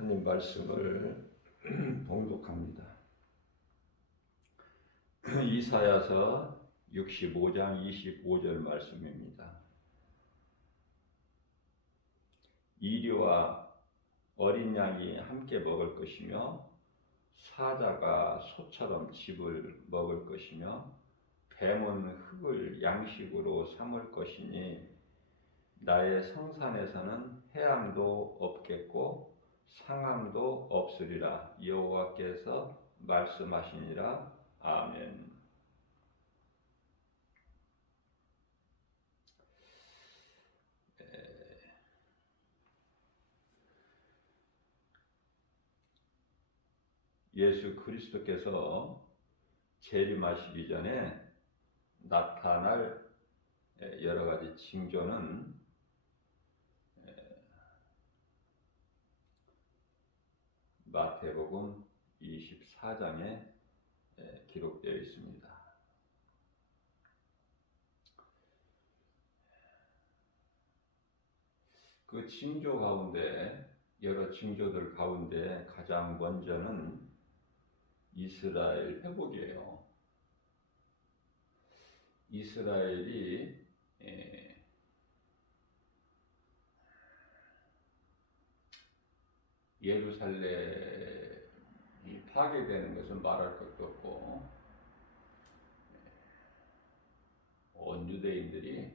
하나님 말씀을 봉독합니다. 이사야서 65장 25절 말씀입니다. 이리와 어린 양이 함께 먹을 것이며 사자가 소처럼 즙을 먹을 것이며 뱀은 흙을 양식으로 삼을 것이니 나의 성산에서는 해함도 없겠고 상함도 없으리라. 여호와께서 말씀하시니라. 아멘. 예수 그리스도께서 재림하시기 전에 나타날 여러 가지 징조는 마태복음 24장에 기록되어 있습니다. 그 징조 가운데, 여러 징조들 가운데 가장 먼저는 이스라엘 회복이에요. 이스라엘이 예루살렘이 파괴되는 것은 말할 것도 없고 온 유대인들이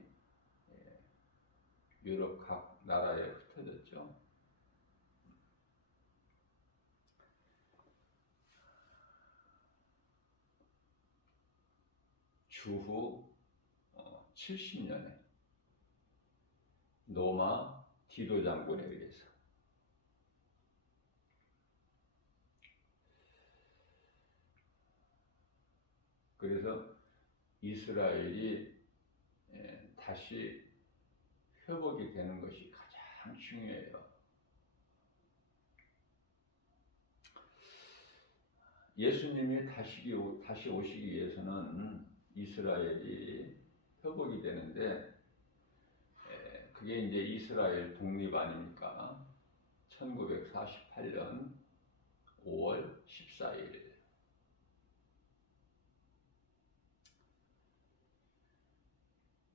유럽 각 나라에 흩어졌죠. 주후 70년에 노마 디도 장군에 의해서 그래서 이스라엘이 다시 회복이 되는 것이 가장 중요해요. 예수님이 다시 오시기 위해서는 이스라엘이 회복이 되는데 그게 이제 이스라엘 독립 아닙니까? 1948년 5월 14일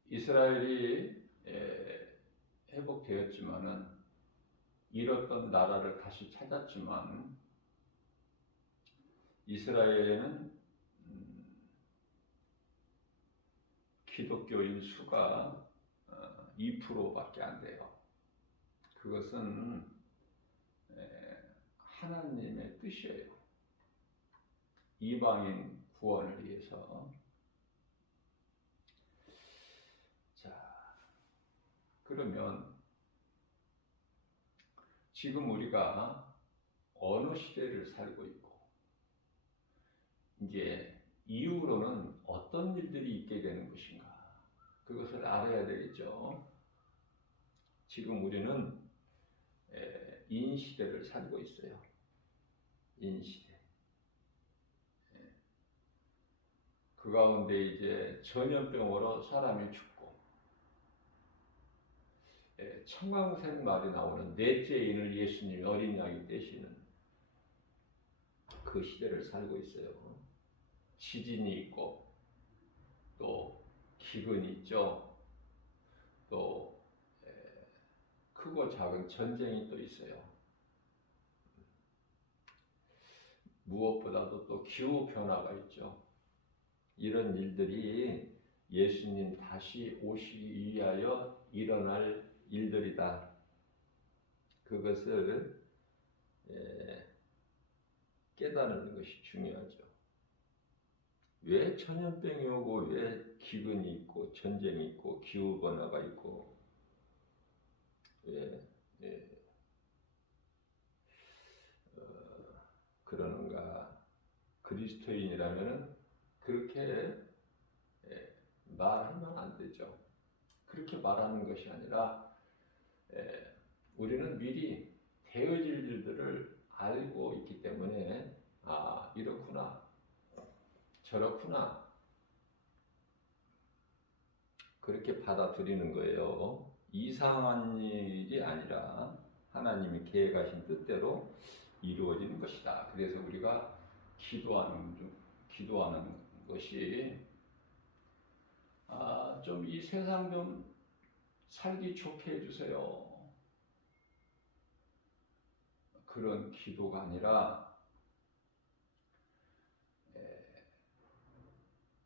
이스라엘이 회복되었지만은 잃었던 나라를 다시 찾았지만 이스라엘에는 기독교인 수가 2%밖에 안 돼요. 그것은 하나님의 뜻이에요. 이방인 구원을 위해서. 자, 그러면 지금 우리가 어느 시대를 살고 있고 이제 이후로는 어떤 일들이 있게 되는 것인가, 그것을 알아야 되겠죠. 지금 우리는 인시대를 살고 있어요. 인시대. 그 가운데 이제 전염병으로 사람이 죽고 청강생 말이 나오는 넷째 인을 예수님이 어린 양이 되시는 그 시대를 살고 있어요. 지진이 있고 또 기근이 있죠. 또 크고 작은 전쟁이 또 있어요. 무엇보다도 또 기후 변화가 있죠. 이런 일들이 예수님 다시 오시기 위하여 일어날 일들이다. 그것을 깨달는 것이 중요하죠. 왜 전염병이 오고 왜 기근이 있고 전쟁이 있고 기후 변화가 있고 왜 그러는가? 그리스도인이라면 그렇게 말하면 안 되죠. 그렇게 말하는 것이 아니라 우리는 미리 되어질 일들을 알고 있기 때문에 아, 이렇구나, 저렇구나, 그렇게 받아들이는 거예요. 이상한 일이 아니라 하나님이 계획하신 뜻대로 이루어지는 것이다. 그래서 우리가 기도하는 것이 좀 이 세상 좀 살기 좋게 해주세요. 그런 기도가 아니라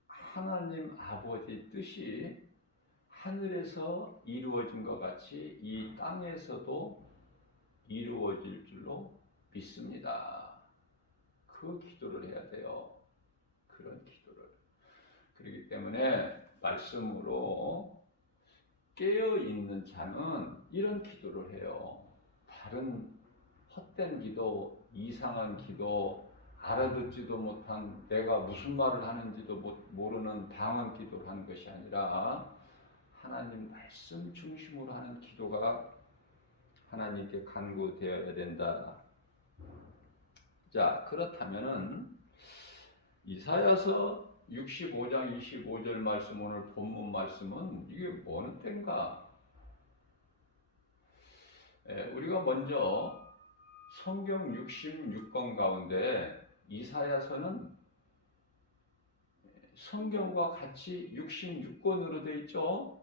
하나님 아버지 뜻이 하늘에서 이루어진 것 같이 이 땅에서도 이루어질 줄로 믿습니다. 그 기도를 해야 돼요. 그런 기도를. 그렇기 때문에 말씀으로 깨어있는 자는 이런 기도를 해요. 다른 헛된 기도, 이상한 기도, 알아듣지도 못한 내가 무슨 말을 하는지도 모르는 방언 기도를 하는 것이 아니라 하나님 말씀 중심으로 하는 기도가 하나님께 간구되어야 된다. 자, 그렇다면은 이사야서 65장 25절 말씀, 오늘 본문 말씀은 이게 뭐는 땐가? 우리가 먼저 성경 66권 가운데 이사야서는 성경과 같이 66권으로 되어 있죠.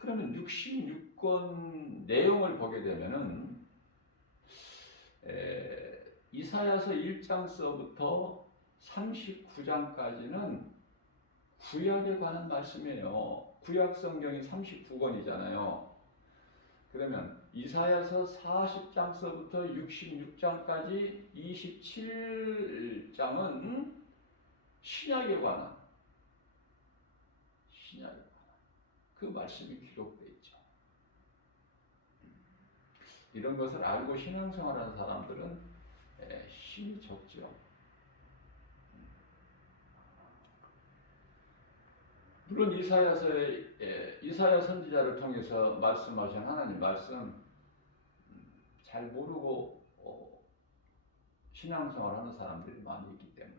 그러면 66권 내용을 보게 되면은 이사야서 1장서부터 39장까지는 구약에 관한 말씀이에요. 구약 성경이 39권이잖아요. 그러면 이사야서 40장서부터 66장까지 27장은 신약에 관한 그 말씀이 기록되어 있죠. 이런 것을 알고 신앙생활하는 사람들은 힘이 적죠. 물론 이사야 선지자를 통해서 말씀하신 하나님 말씀 잘 모르고 신앙생활하는 사람들이 많이 있기 때문에.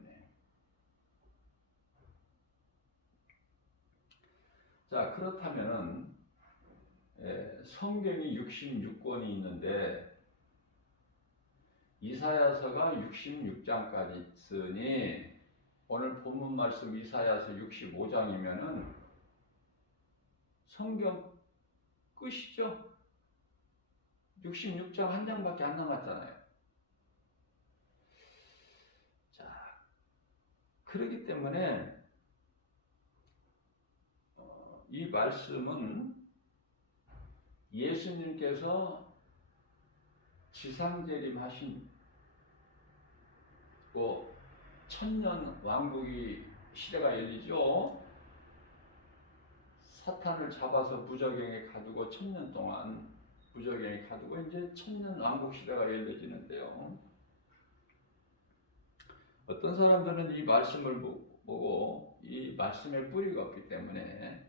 자, 그렇다면은 성경이 66권이 있는데 이사야서가 66장까지 있으니 오늘 본문 말씀 이사야서 65장이면은 성경 끝이죠. 66장 한 장밖에 안 남았잖아요. 자, 그렇기 때문에 이 말씀은 예수님께서 지상재림하신 천년 왕국이 시대가 열리죠. 사탄을 잡아서 부적영에 가두고 천년 동안 부적영에 가두고 이제 천년 왕국 시대가 열려지는데요. 어떤 사람들은 이 말씀을 보고 이 말씀에 뿌리가 없기 때문에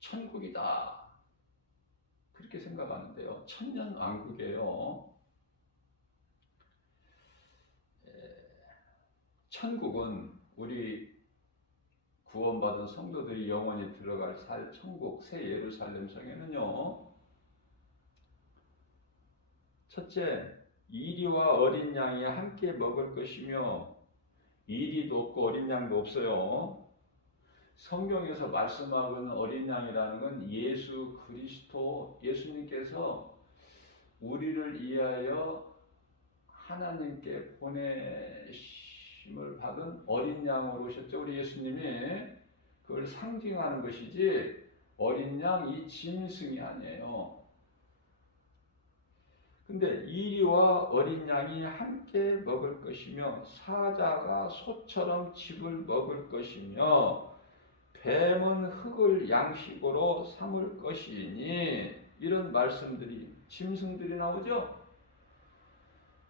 천국이다 그렇게 생각하는데요. 천년 왕국이에요. 천국은 우리 구원받은 성도들이 영원히 들어갈 천국 새 예루살렘 성에는요, 첫째, 이리와 어린 양이 함께 먹을 것이며 이리도 없고 어린 양도 없어요. 성경에서 말씀하는 어린 양이라는 건 예수 그리스도, 예수님께서 우리를 위하여 하나님께 보내심을 받은 어린 양으로 오셨죠. 우리 예수님이 그걸 상징하는 것이지 어린 양 이 짐승이 아니에요. 근데 이리와 어린 양이 함께 먹을 것이며 사자가 소처럼 즙을 먹을 것이며 뱀은 흙을 양식으로 삼을 것이니, 이런 말씀들이 짐승들이 나오죠.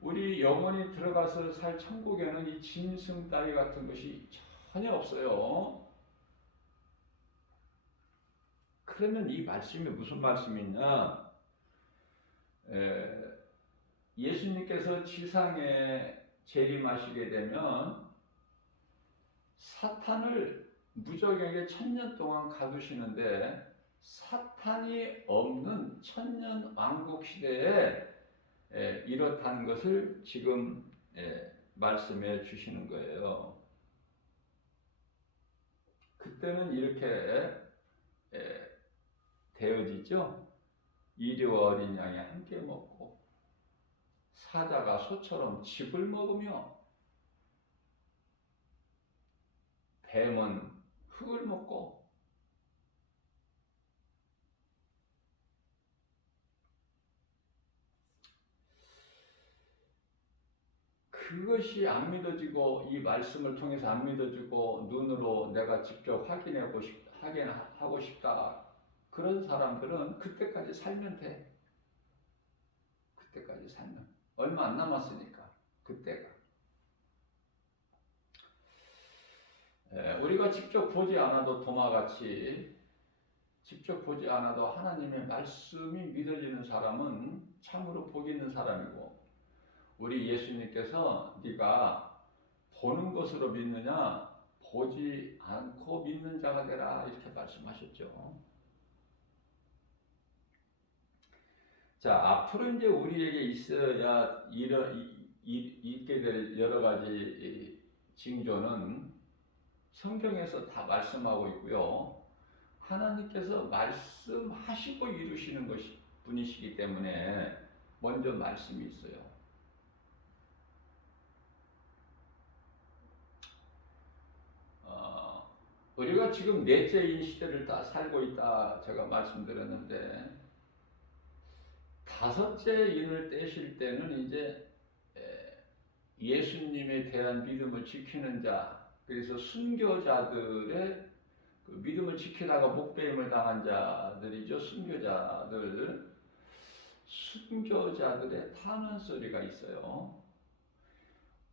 우리 영원히 들어가서 살 천국에는 이 짐승 따위 같은 것이 전혀 없어요. 그러면 이 말씀이 무슨 말씀이냐? 예수님께서 지상에 재림하시게 되면 사탄을 무적에게 천년 동안 가두시는데 사탄이 없는 천년 왕국 시대에 이렇다는 것을 지금 말씀해 주시는 거예요. 그때는 이렇게 되어지죠. 이리와 어린 양이 함께 먹고 사자가 소처럼 즙을 먹으며 뱀은 흙을 먹고 그것이 안 믿어지고 이 말씀을 통해서 안 믿어지고 눈으로 내가 직접 확인하고 싶다. 그런 사람들은 그때까지 살면 돼. 그때까지 살면 얼마 안 남았으니까 그때가. 우리가 직접 보지 않아도 도마같이 직접 보지 않아도 하나님의 말씀이 믿어지는 사람은 참으로 복 있는 사람이고, 우리 예수님께서 네가 보는 것으로 믿느냐 보지 않고 믿는 자가 되라 이렇게 말씀하셨죠. 자, 앞으로 이제 우리에게 있어야 있게 될 여러 가지 징조는 성경에서 다 말씀하고 있고요. 하나님께서 말씀하시고 이루시는 분이시기 때문에 먼저 말씀이 있어요. 우리가 지금 넷째인 시대를 다 살고 있다 제가 말씀드렸는데, 다섯째 인을 떼실 때는 이제 예수님에 대한 믿음을 지키는 자, 그래서 순교자들의 그 믿음을 지키다가 목배임을 당한 자들이죠. 순교자들의 타는 소리가 있어요.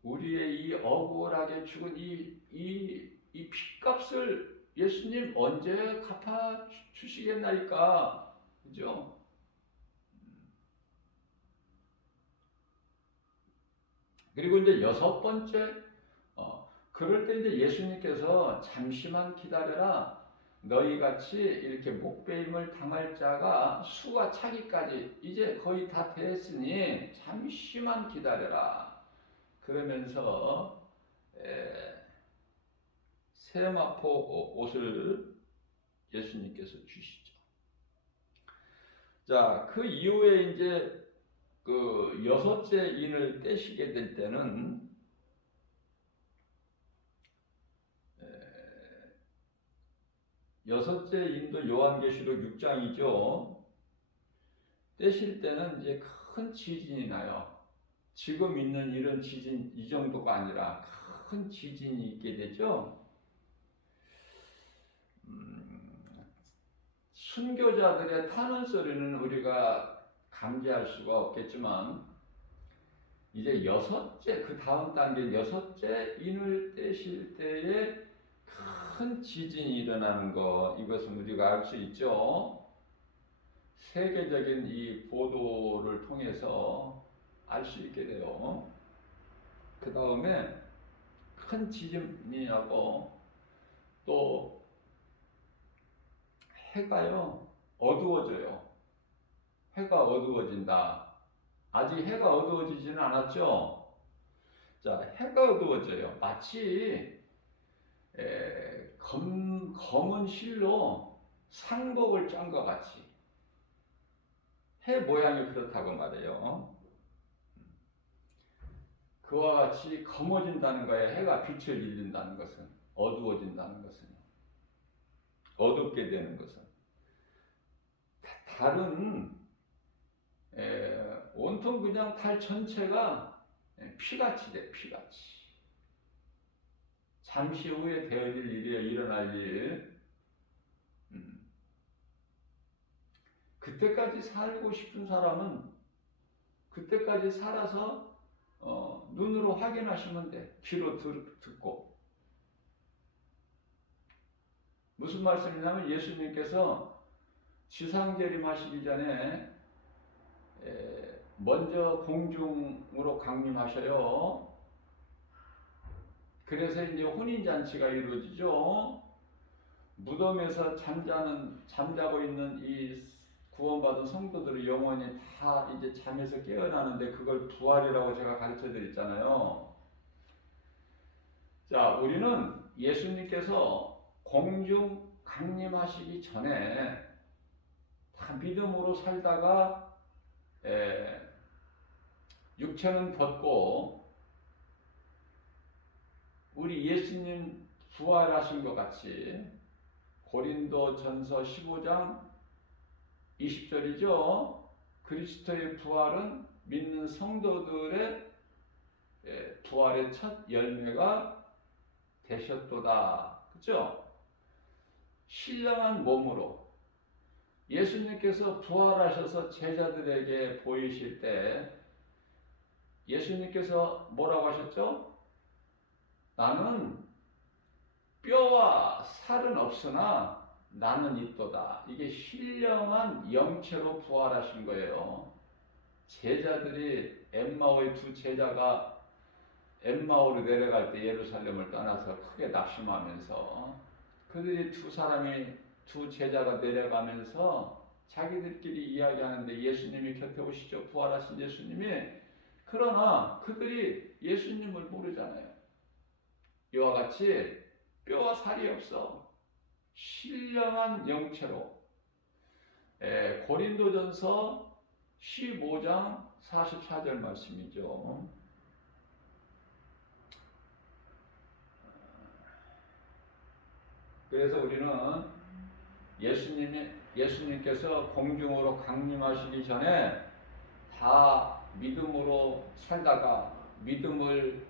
우리의 이 억울하게 죽은 이 핏값을 예수님 언제 갚아 주시겠나이까, 그죠? 그리고 이제 여섯 번째, 그럴 때 이제 예수님께서 잠시만 기다려라. 너희 같이 이렇게 목배임을 당할 자가 수가 차기까지 이제 거의 다 됐으니 잠시만 기다려라. 그러면서 세마포 옷을 예수님께서 주시죠. 자, 그 이후에 이제 그 여섯째 인을 떼시게 될 때는 여섯째 인도 요한계시록 6장이죠. 떼실 때는 이제 큰 지진이 나요. 지금 있는 이런 지진 이 정도가 아니라 큰 지진이 있게 되죠. 순교자들의 타는 소리는 우리가 감지할 수가 없겠지만, 이제 여섯째, 그 다음 단계 여섯째 인을 떼실 때에 큰 지진이 일어나는 것, 이것은 우리가 알 수 있죠. 세계적인 이 보도를 통해서 알 수 있게 돼요. 그 다음에 큰 지진이 나고, 또 해가요 어두워져요. 해가 어두워진다. 아직 해가 어두워지지는 않았죠. 자, 해가 어두워져요. 마치 검은 실로 상복을 짠 것 같이. 해 모양이 그렇다고 말해요. 그와 같이 검어진다는 거예요. 해가 빛을 잃는다는 것은, 어두워진다는 것은, 어둡게 되는 것은. 달은 온통 그냥 달 전체가 피같이 돼, 피같이. 잠시 후에 되어질 일이에요. 일어날 일. 그때까지 살고 싶은 사람은 그때까지 살아서 눈으로 확인하시면 돼. 귀로 듣고. 무슨 말씀이냐면, 예수님께서 지상재림하시기 전에 먼저 공중으로 강림하셔요. 그래서 이제 혼인잔치가 이루어지죠. 무덤에서 잠자고 있는 이 구원받은 성도들의 영혼이 다 이제 잠에서 깨어나는데 그걸 부활이라고 제가 가르쳐 드렸잖아요. 자, 우리는 예수님께서 공중 강림하시기 전에 다 믿음으로 살다가 육체는 벗고 우리 예수님 부활하신 것 같이 고린도전서 15장 20절이죠. 그리스도의 부활은 믿는 성도들의 부활의 첫 열매가 되셨도다. 그렇죠? 신령한 몸으로 예수님께서 부활하셔서 제자들에게 보이실 때 예수님께서 뭐라고 하셨죠? 나는 뼈와 살은 없으나 나는 있도다. 이게 신령한 영체로 부활하신 거예요. 제자들이 엠마오의 두 제자가 엠마오로 내려갈 때 예루살렘을 떠나서 크게 낙심하면서 그들이 두 제자가 내려가면서 자기들끼리 이야기하는데 예수님이 곁에 오시죠. 부활하신 예수님이. 그러나 그들이 예수님을 모르잖아요. 이와 같이 뼈와 살이 없어. 신령한 영체로. 고린도전서 15장 44절 말씀이죠. 그래서 우리는 예수님께서 공중으로 강림하시기 전에 다 믿음으로 살다가 믿음을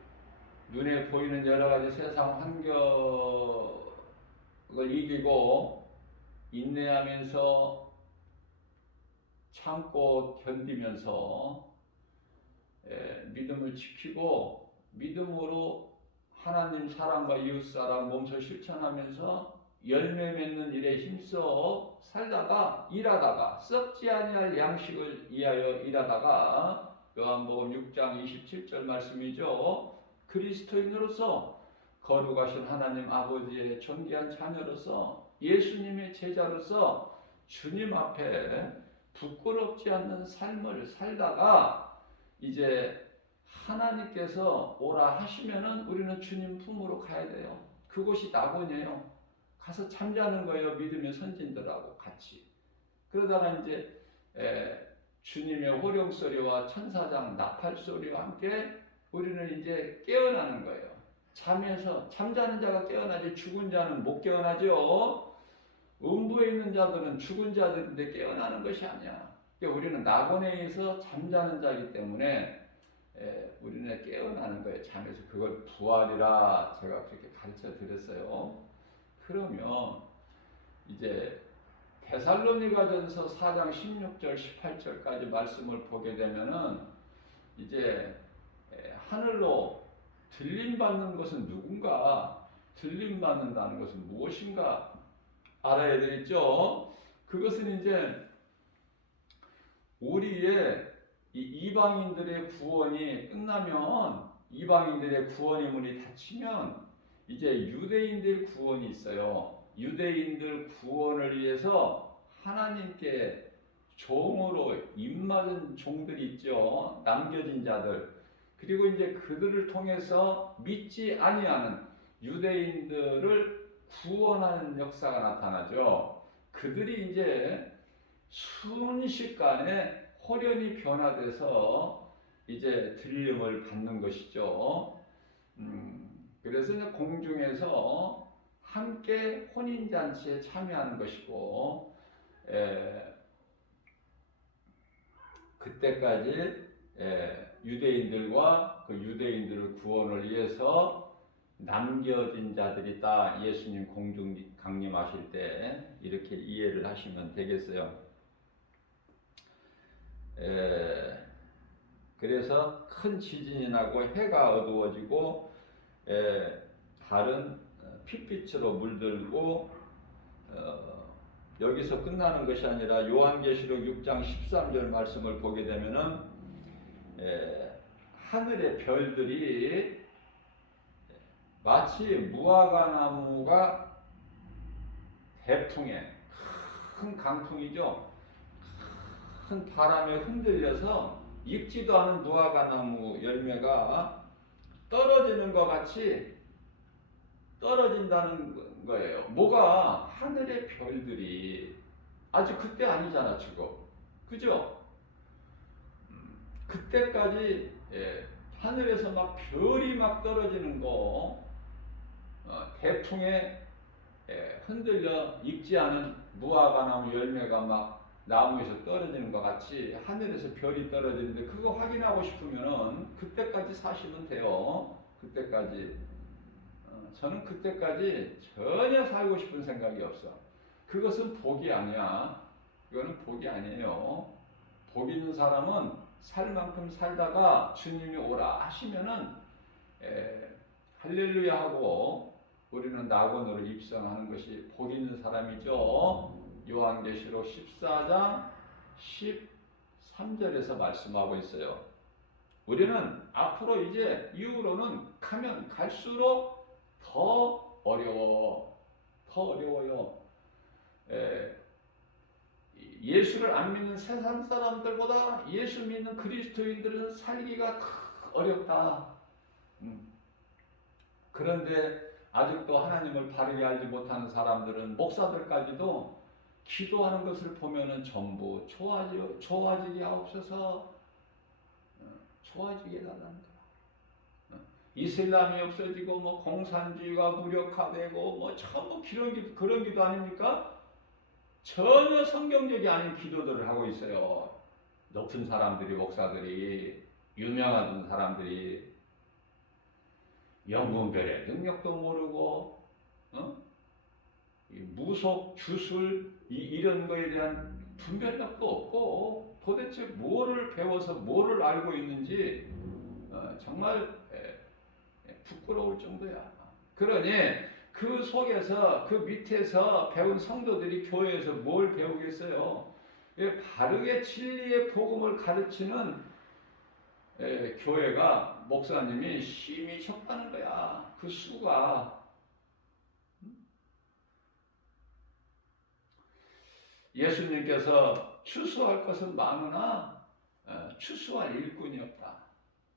눈에 보이는 여러 가지 세상 환경을 이기고 인내하면서 참고 견디면서 믿음을 지키고 믿음으로 하나님 사랑과 이웃사랑 몸소 실천하면서 열매 맺는 일에 힘써 살다가 일하다가 썩지 아니할 양식을 위하여 일하다가 요한복음 6장 27절 말씀이죠. 그리스도인으로서 거룩하신 하나님 아버지의 존귀한 자녀로서 예수님의 제자로서 주님 앞에 부끄럽지 않는 삶을 살다가 이제 하나님께서 오라 하시면은 우리는 주님 품으로 가야 돼요. 그곳이 낙원이에요. 가서 잠자는 거예요. 믿음의 선진들하고 같이. 그러다가 이제 주님의 호령 소리와 천사장 나팔 소리와 함께 우리는 이제 깨어나는 거예요. 잠에서 잠자는 자가 깨어나지 죽은 자는 못 깨어나죠. 음부에 있는 자들은 죽은 자들인데 깨어나는 것이 아니야. 그러니까 우리는 낙원에서 잠자는 자이기 때문에 우리는 깨어나는 거예요. 잠에서. 그걸 부활이라 제가 그렇게 가르쳐 드렸어요. 그러면 이제 데살로니가전서 4장 16절 18절까지 말씀을 보게 되면은 이제 하늘로 들림 받는 것은 누군가, 들림 받는다는 것은 무엇인가 알아야 되겠죠. 그것은 이제 우리의 이 이방인들의 구원이 끝나면, 이방인들의 구원의 문이 닫히면 이제 유대인들 구원이 있어요. 유대인들 구원을 위해서 하나님께 종으로 입맞은 종들이 있죠. 남겨진 자들. 그리고 이제 그들을 통해서 믿지 아니하는 유대인들을 구원하는 역사가 나타나죠. 그들이 이제 순식간에 호련히 변화돼서 이제 들림을 받는 것이죠. 그래서 이제 공중에서 함께 혼인잔치에 참여하는 것이고, 그때까지 유대인들과 그 유대인들을 구원을 위해서 남겨진 자들이 다 예수님 공중 강림하실 때 이렇게 이해를 하시면 되겠어요. 그래서 큰 지진이 나고 해가 어두워지고 달은 핏빛으로 물들고 여기서 끝나는 것이 아니라 요한계시록 6장 13절 말씀을 보게 되면은 하늘의 별들이 마치 무화과 나무가 대풍에 큰 강풍이죠. 큰 바람에 흔들려서 익지도 않은 무화과나무 열매가 떨어지는 것 같이 떨어진다는 거예요. 뭐가 하늘의 별들이 아직 그때 아니잖아 지금, 그죠? 그때까지 하늘에서 막 별이 막 떨어지는 거, 대풍에 흔들려 익지 않은 무화과나무 열매가 막 나무에서 떨어지는 것 같이 하늘에서 별이 떨어지는데, 그거 확인하고 싶으면은 그때까지 사시면 돼요. 그때까지. 저는 그때까지 전혀 살고 싶은 생각이 없어. 그것은 복이 아니야. 그거는 복이 아니에요. 복 있는 사람은 살 만큼 살다가 주님이 오라 하시면은 할렐루야 하고 우리는 낙원으로 입성하는 것이 복 있는 사람이죠. 요한계시록 14장 13절에서 말씀하고 있어요. 우리는 앞으로 이제 이후로는 가면 갈수록 더 어려워요. 예수를 안 믿는 세상 사람들보다 예수 믿는 그리스도인들은 살기가 더 어렵다. 그런데 아직도 하나님을 바르게 알지 못하는 사람들은, 목사들까지도 기도하는 것을 보면은 전부 좋아지게 하옵소서, 좋아지게 해달라는 거야. 이슬람이 없어지고 뭐 공산주의가 무력화되고 뭐 전부 그런 기도 아닙니까? 전혀 성경적이 아닌 기도들을 하고 있어요. 높은 사람들이, 목사들이, 유명한 사람들이 영분별의 능력도 모르고, 무속, 주술 이런 거에 대한 분별력도 없고, 도대체 뭐를 배워서 뭐를 알고 있는지 정말 부끄러울 정도야. 그러니 그 속에서, 그 밑에서 배운 성도들이 교회에서 뭘 배우겠어요? 바르게 진리의 복음을 가르치는 교회가, 목사님이 심히 적다는 거야. 그 수가. 예수님께서 추수할 것은 많으나 추수할 일꾼이 없다.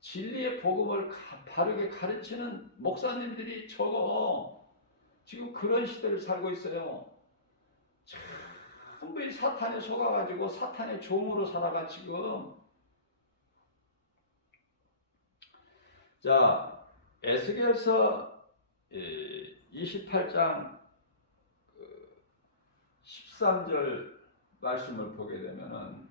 진리의 복음을 바르게 가르치는 목사님들이 적어. 지금 그런 시대를 살고 있어요. 전부 사탄에 속아가지고 사탄의 종으로 살아가 지금. 자, 에스겔서 28장 13절 말씀을 보게 되면은,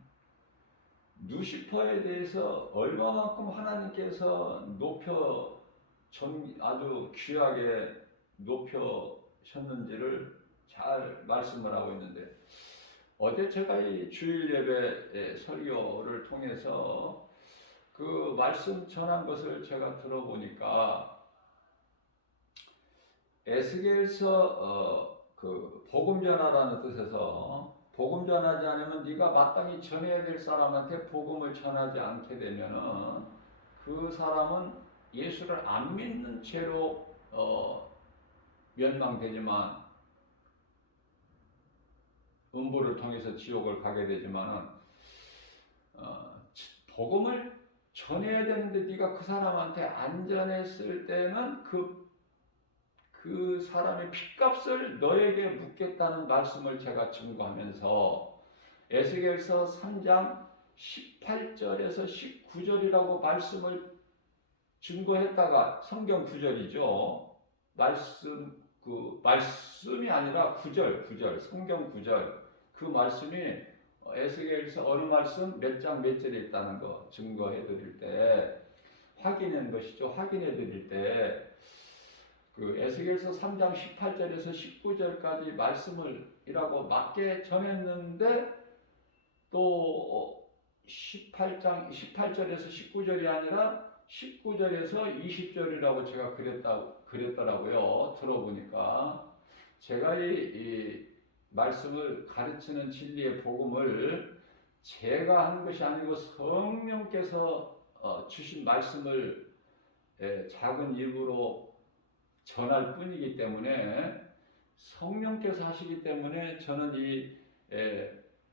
누시퍼에 대해서 얼마만큼 하나님께서 아주 귀하게 높여셨는지를 잘 말씀을 하고 있는데, 어제 제가 이 주일 예배 설교를 통해서 그 말씀 전한 것을 제가 들어보니까, 에스겔서 그 복음 전하라는 뜻에서, 복음 전하지 않으면 네가 마땅히 전해야 될 사람한테 복음을 전하지 않게 되면은 그 사람은 예수를 안 믿는 채로 멸망되지만, 음부를 통해서 지옥을 가게 되지만은, 복음을 전해야 되는데 네가 그 사람한테 안 전했을 때는 그 사람의 핏값을 너에게 묻겠다는 말씀을 제가 증거하면서, 에스겔서 3장 18절에서 19절이라고 말씀을 증거했다가, 성경 구절이죠. 말씀이 아니라 구절, 성경 구절. 그 말씀이 에스겔서 어느 말씀 몇 장 몇 절에 있다는 거 증거해 드릴 때, 확인한 것이죠. 확인해 드릴 때, 그 에스겔서 3장 18절에서 19절까지 말씀을이라고 맞게 전했는데, 또 18절에서 19절이 아니라 19절에서 20절이라고 제가 그랬더라고요. 들어보니까 제가 이 말씀을 가르치는 진리의 복음을 제가 하는 것이 아니고 성령께서 주신 말씀을 작은 입으로 전할 뿐이기 때문에 성령께서 하시기 때문에 저는 이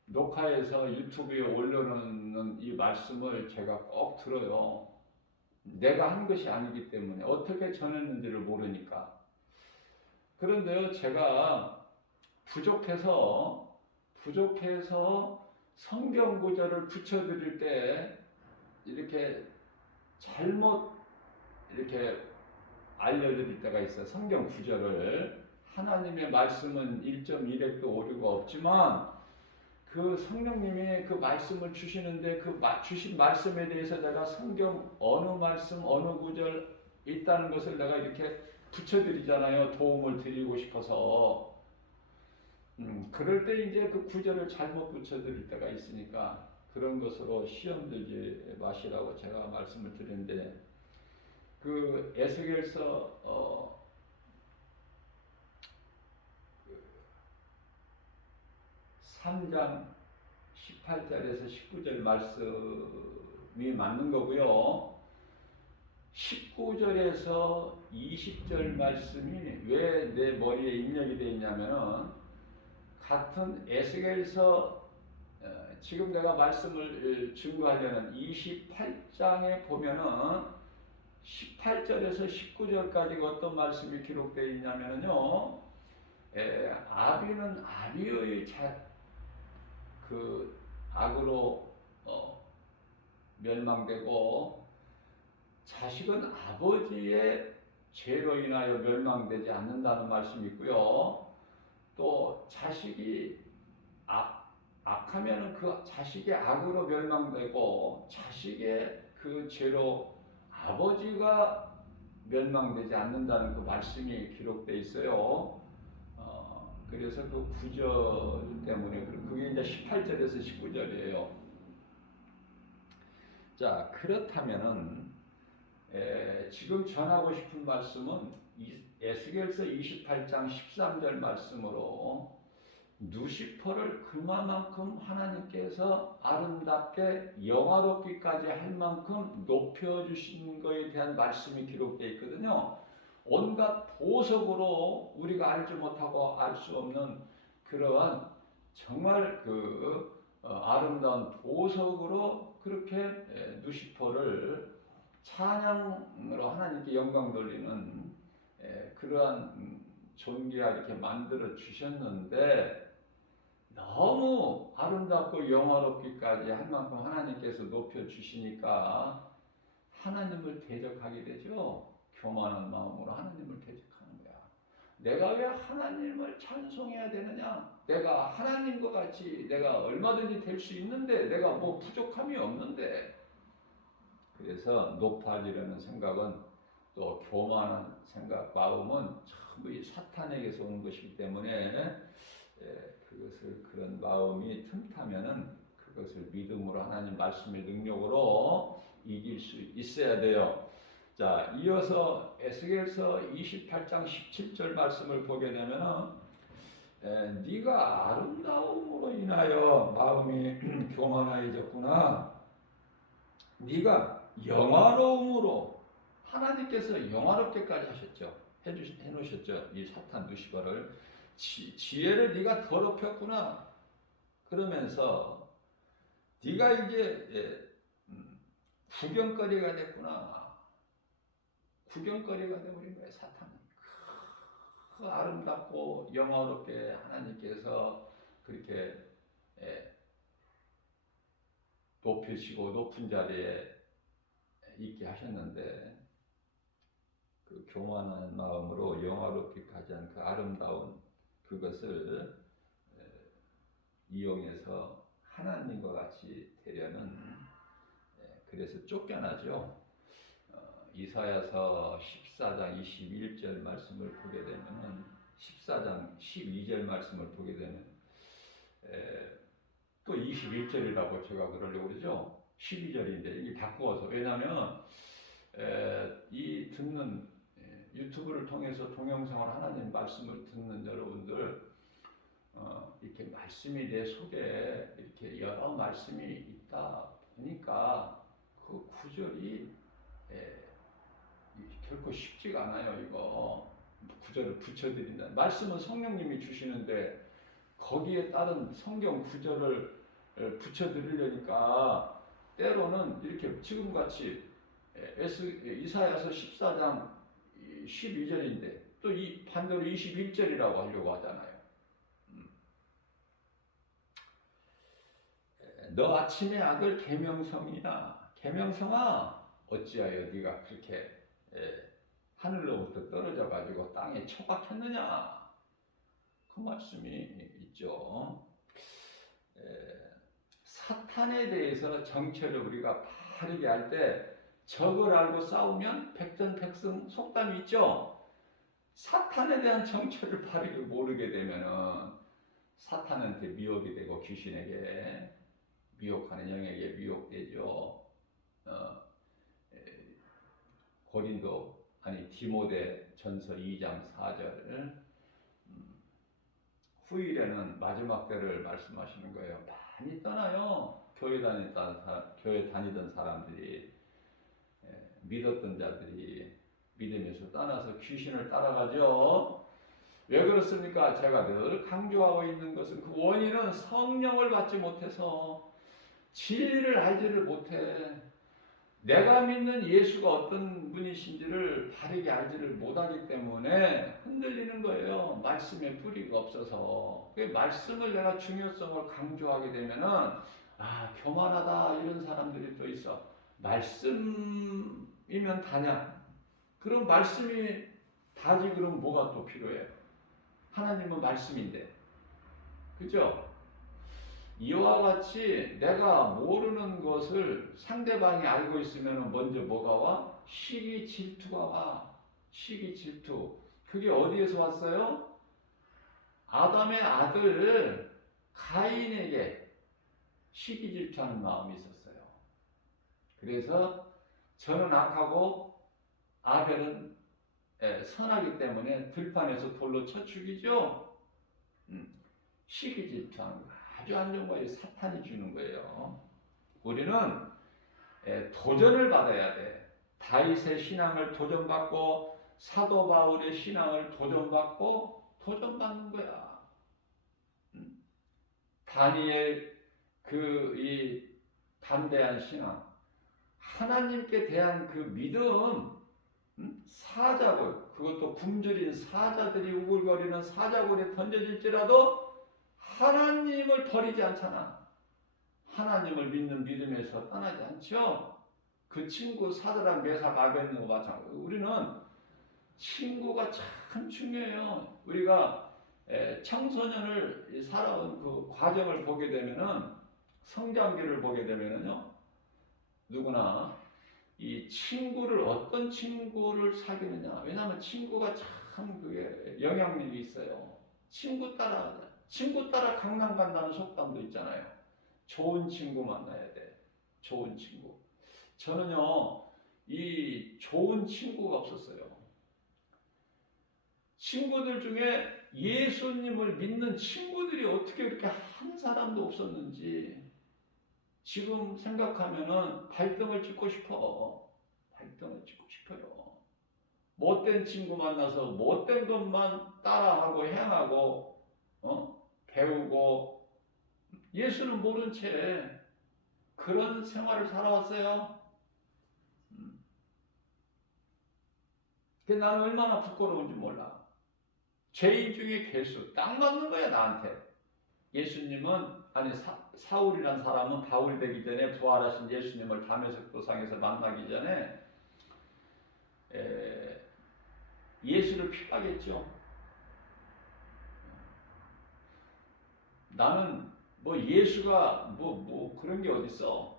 녹화해서 유튜브에 올려놓는 이 말씀을 제가 꼭 들어요. 내가 한 것이 아니기 때문에 어떻게 전했는지를 모르니까. 그런데요, 제가 부족해서 성경 구절을 붙여드릴 때 이렇게 잘못 이렇게 알려드릴 때가 있어요. 성경 구절을. 하나님의 말씀은 1.1획도 오류가 없지만 그 성령님이 그 말씀을 주시는데 그 주신 말씀에 대해서 내가 성경 어느 말씀 어느 구절 있다는 것을 내가 이렇게 붙여드리잖아요. 도움을 드리고 싶어서. 그럴 때 이제 그 구절을 잘못 붙여드릴 때가 있으니까 그런 것으로 시험 들지 마시라고 제가 말씀을 드리는데, 그 에스겔서 3장 18절에서 19절 말씀이 맞는 거고요. 19절에서 20절 말씀이 왜 내 머리에 입력이 되어 있냐면은, 같은 에스겔서 지금 내가 말씀을 증거하려는 28장에 보면은 18절에서 19절까지가 어떤 말씀이 기록되어 있냐면요, 아비는 아비의 그 악으로 멸망되고 자식은 아버지의 죄로 인하여 멸망되지 않는다는 말씀이 있고요. 또 자식이 악하면 그 자식의 악으로 멸망되고 자식의 그 죄로 아버지가 멸망되지 않는다는 그 말씀이 기록되어 있어요. 그래서 그 구절 때문에 그게 이제 18절에서 19절이에요. 자, 그렇다면은 지금 전하고 싶은 말씀은 에스겔서 28장 13절 말씀으로 누시퍼를 그만큼 하나님께서 아름답게 영화롭기까지 할 만큼 높여주신 것에 대한 말씀이 기록되어 있거든요. 온갖 보석으로 우리가 알지 못하고 알 수 없는 그러한 정말 아름다운 보석으로 그렇게 누시퍼를 찬양으로 하나님께 영광 돌리는 그러한 존귀하게 이렇게 만들어 주셨는데, 너무 아름답고 영화롭기까지 할 만큼 하나님께서 높여 주시니까 하나님을 대적하게 되죠. 교만한 마음으로 하나님을 대적하는 거야. 내가 왜 하나님을 찬송해야 되느냐? 내가 하나님과 같이 내가 얼마든지 될 수 있는데, 내가 뭐 부족함이 없는데. 그래서 높아지려는 생각은, 또 교만한 생각, 마음은 전부 이 사탄에게서 오는 것이기 때문에 그것을, 그런 마음이 틈타면은 그것을 믿음으로 하나님 말씀의 능력으로 이길 수 있어야 돼요. 자, 이어서 에스겔서 28장 17절 말씀을 보게 되면은, 네가 아름다움으로 인하여 마음이 교만해졌구나. 네가 영화로움으로, 하나님께서 영화롭게까지 하셨죠. 해놓으셨죠. 이 사탄 누시퍼를. 지혜를 네가 더럽혔구나. 그러면서 네가 이제 구경거리가 됐구나. 구경거리가 되어버린 거예요, 사탄은. 그 아름답고 영화롭게 하나님께서 그렇게 높이시고 높은 자리에 있게 하셨는데, 그 교만한 마음으로 영화롭기까지 한 그 아름다운 그것을 이용해서 하나님과 같이 되려는, 그래서 쫓겨나죠. 이사야서 14장 21절 말씀을 보게 되면은, 14장 12절 말씀을 보게 되면 또 21절이라고 제가 그러려고 그러죠. 12절인데 이게 바꾸어서, 왜냐하면 이 듣는 유튜브를 통해서 동영상을 하나님 말씀을 듣는 여러분들, 이렇게 말씀이 내 속에 이렇게 여러 말씀이 있다 보니까 그 구절이 결코 쉽지가 않아요. 이거 구절을 붙여드린다. 말씀은 성령님이 주시는데 거기에 따른 성경 구절을 붙여드리려니까 때로는 이렇게 지금같이 이사야서 14장 12절인데 또 반대로 21절이라고 하려고 하잖아요. 너 아침의 아들 계명성이야. 계명성아, 어찌하여 네가 그렇게 하늘로부터 떨어져 가지고 땅에 처박혔느냐. 그 말씀이 있죠. 사탄에 대해서 정체를 우리가 바르게 할 때 적을 알고 싸우면 백전백승 속담이 있죠. 사탄에 대한 정체를 바르게 모르게 되면은 사탄한테 미혹이 되고 귀신에게 미혹하는 영에게 미혹되죠. 디모데 전서 2장 4절 후일에는 마지막 때를 말씀하시는 거예요. 많이 떠나요. 교회 다니던 사람들이 믿었던 자들이 믿음에서 떠나서 귀신을 따라가죠. 왜 그렇습니까? 제가 늘 강조하고 있는 것은 그 원인은 성령을 받지 못해서 진리를 알지를 못해. 내가 믿는 예수가 어떤 분이신지를 바르게 알지를 못하기 때문에 흔들리는 거예요. 말씀에 뿌리가 없어서. 그 말씀을 내가 중요성을 강조하게 되면은 교만하다 이런 사람들이 또 있어. 말씀이면 다냐? 그럼 말씀이 다지 그럼 뭐가 또 필요해? 하나님은 말씀인데. 그죠? 이와 같이 내가 모르는 것을 상대방이 알고 있으면 먼저 뭐가 와? 시기 질투가 와. 시기 질투. 그게 어디에서 왔어요? 아담의 아들 가인에게 시기 질투하는 마음이 있었어요. 그래서 저는 악하고 아벨은 선하기 때문에 들판에서 돌로 쳐 죽이죠. 시기 질투하는 거야. 아주 안 좋은 거예요. 사탄이 주는 거예요. 우리는 도전을 받아야 돼. 다윗의 신앙을 도전받고 사도 바울의 신앙을 도전받고 도전받는 거야. 다니엘 이 담대한 신앙, 하나님께 대한 그 믿음, 사자굴, 그것도 굶주린 사자들이 우글거리는 사자굴에 던져질지라도 하나님을 버리지 않잖아. 하나님을 믿는 믿음에서 떠나지 않죠. 그 친구 사드락 메삭 아벳느고 마찬가지. 우리는 친구가 참 중요해요. 우리가 청소년을 살아온 그 과정을 보게 되면은 성장기를 보게 되면은요, 누구나 이 친구를 어떤 친구를 사귀느냐. 왜냐하면 친구가 참 그게 영향력이 있어요. 친구 따라 강남 간다는 속담도 있잖아요. 좋은 친구 만나야 돼. 좋은 친구. 저는요, 이 좋은 친구가 없었어요. 친구들 중에 예수님을 믿는 친구들이 어떻게 이렇게 한 사람도 없었는지 지금 생각하면은 발등을 찍고 싶어. 발등을 찍고 싶어요. 못된 친구 만나서 못된 것만 따라하고 행하고 배우고 예수는 모른 채 그런 생활을 살아왔어요. 나는 얼마나 부끄러운지 몰라. 죄인 중에 괴수. 딱 맞는 거야 나한테. 예수님은 사울이란 사람은 바울 되기 전에 부활하신 예수님을 다메섹 도상에서 만나기 전에 예수를 핍박했죠. 나는 예수가 그런 게 어딨어.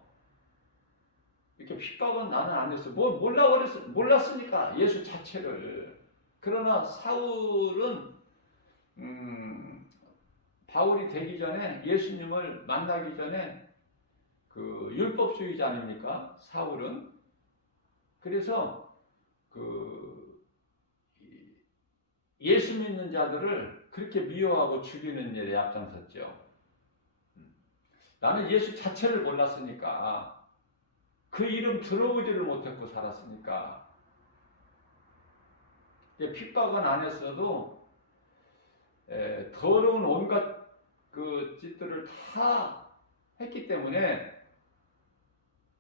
이렇게 핍박은 나는 안 했어. 몰랐으니까 예수 자체를. 그러나 사울은 바울이 되기 전에 예수님을 만나기 전에 그 율법주의자 아닙니까? 사울은. 그래서 예수 믿는 자들을 그렇게 미워하고 죽이는 일에 앞장섰죠. 나는 예수 자체를 몰랐으니까, 그 이름 들어보지를 못했고 살았으니까. 핍박은 안 했어도 더러운 온갖 그 짓들을 다 했기 때문에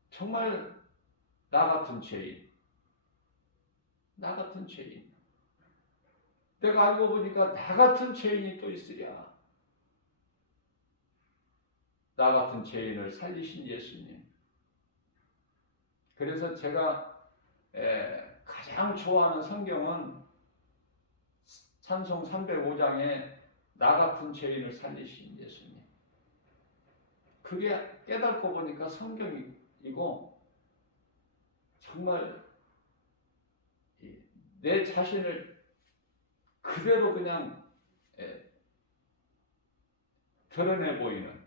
정말 나 같은 죄인, 내가 알고 보니까 나 같은 죄인이 또 있으랴. 나 같은 죄인을 살리신 예수님. 그래서 제가 가장 좋아하는 성경은 찬송 305장에 나 같은 죄인을 살리신 예수님. 그게 깨닫고 보니까 성경이고 정말 내 자신을 그대로 그냥 드러내 보이는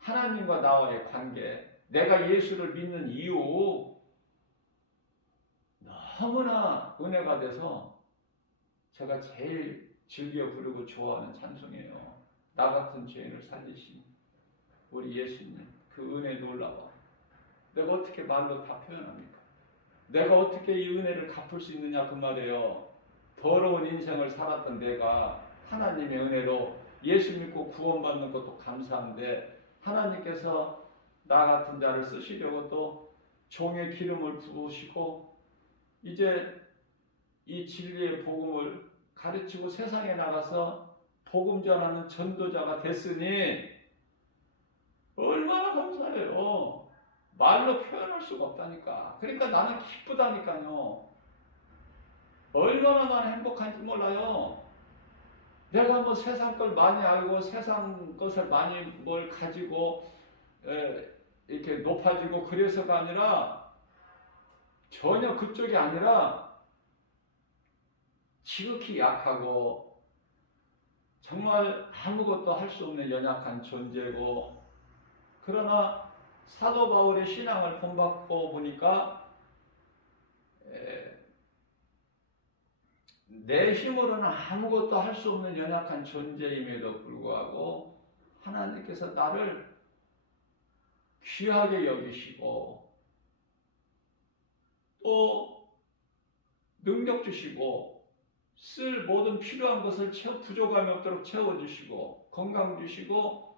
하나님과 나와의 관계, 내가 예수를 믿는 이유 너무나 은혜가 돼서 제가 제일 즐겨 부르고 좋아하는 찬송이에요. 나 같은 죄인을 살리신 우리 예수님, 그 은혜 놀라워. 내가 어떻게 말로 다 표현합니까? 내가 어떻게 이 은혜를 갚을 수 있느냐 그 말이에요. 더러운 인생을 살았던 내가 하나님의 은혜로 예수 믿고 구원받는 것도 감사한데 하나님께서 나 같은 자를 쓰시려고 또 종의 기름을 부으시고 이제 이 진리의 복음을 가르치고 세상에 나가서 복음 전하는 전도자가 됐으니 얼마나 감사해요. 말로 표현할 수가 없다니까. 그러니까 나는 기쁘다니까요. 얼마나 나는 행복한지 몰라요. 내가 뭐 세상 걸 많이 알고 세상 것을 많이 뭘 가지고 이렇게 높아지고 그래서가 아니라 전혀 그쪽이 아니라 지극히 약하고 정말 아무것도 할 수 없는 연약한 존재고 그러나 사도 바울의 신앙을 본받고 보니까 내 힘으로는 아무것도 할 수 없는 연약한 존재임에도 불구하고 하나님께서 나를 귀하게 여기시고 또 능력 주시고 쓸 모든 필요한 것을 부족함이 없도록 채워주시고 건강 주시고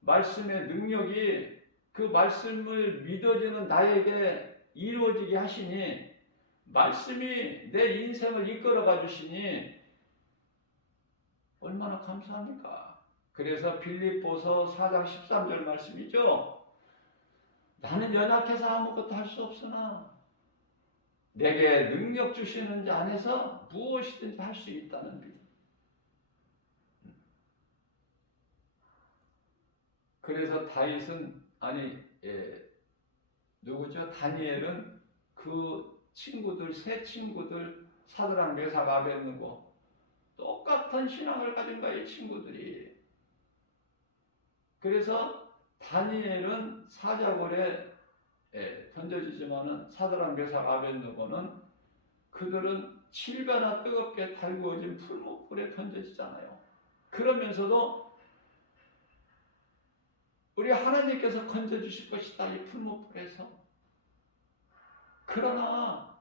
말씀의 능력이 그 말씀을 믿어지는 나에게 이루어지게 하시니 말씀이 내 인생을 이끌어가 주시니 얼마나 감사합니까? 그래서 빌립보서 4장 13절 말씀이죠. 나는 연약해서 아무것도 할 수 없으나 내게 능력 주시는 자 안에서 무엇이든지 할 수 있다는 믿음. 그래서 다윗은 누구죠? 다니엘은 그 친구들 세 친구들 사드락 메삭 아벳느고 똑같은 신앙을 가진 거예요. 친구들이. 그래서 다니엘은 사자굴에 던져지지만은 사드락 메삭 아벳느고는 그들은 7배나 뜨겁게 달구어진 풀무불에 던져지잖아요. 그러면서도 우리 하나님께서 건져주실 것이다 이 풀무불에서. 그러나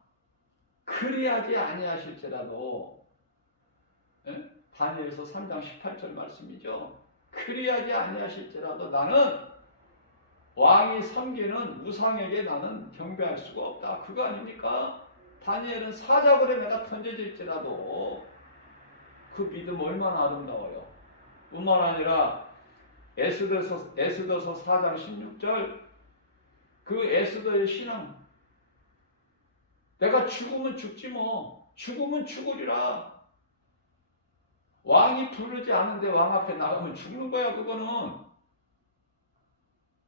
그리하지 아니하실지라도 다니엘서 3장 18절 말씀이죠. 그리하지 아니하실지라도 나는 왕이 섬기는 우상에게 나는 경배할 수가 없다. 그거 아닙니까? 다니엘은 사자굴에 내가 던져질지라도 그 믿음 얼마나 아름다워요. 뿐만 아니라 에스더서 4장 16절 그 에스더의 신앙 내가 죽으면 죽지 뭐 죽으면 죽으리라. 왕이 부르지 않은데 왕 앞에 나가면 죽는 거야 그거는.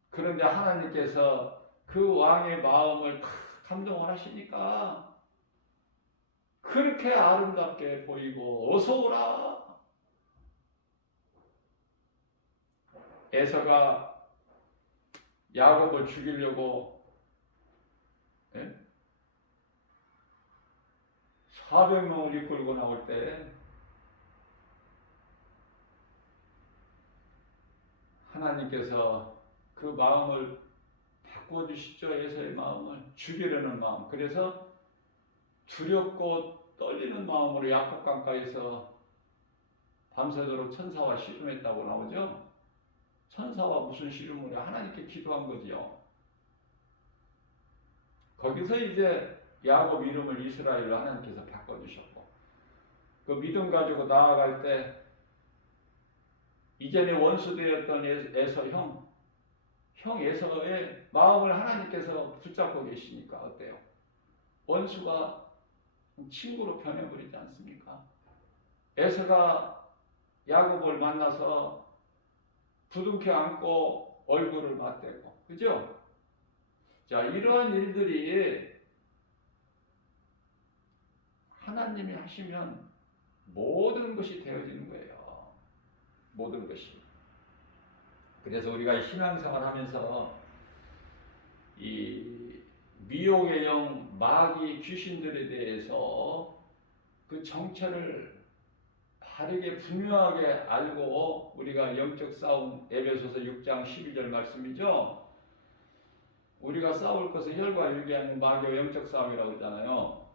그런데 하나님께서 그 왕의 마음을 감동을 하시니까 그렇게 아름답게 보이고 어서 오라. 에서가 야곱을 죽이려고 400명을 이끌고 나올 때 하나님께서 그 마음을 바꿔주시죠. 에서의 마음을 죽이려는 마음. 그래서 두렵고 떨리는 마음으로 야곱 강가에서 밤새도록 천사와 씨름했다고 나오죠. 천사와 무슨 씨름을 해? 하나님께 기도한 거지요. 거기서 이제 야곱 이름을 이스라엘로 하나님께서 바꿔주셨고, 그 믿음 가지고 나아갈 때 이전에 원수되었던 에서 형 에서의 마음을 하나님께서 붙잡고 계시니까 어때요? 원수가 친구로 변해버리지 않습니까? 에서가 야곱을 만나서 부둥켜 안고 얼굴을 맞대고, 그죠? 자, 이러한 일들이 하나님이 하시면 모든 것이 되어지는 거예요. 모든 것이. 그래서 우리가 신앙생활 하면서 이 미혹의 영, 마귀, 귀신들에 대해서 그 정체를 바르게 분명하게 알고 우리가 영적 싸움, 에베소서 6장 12절 말씀이죠. 우리가 싸울 것은 혈과 육이 아닌 마귀와 영적 싸움이라고 했잖아요.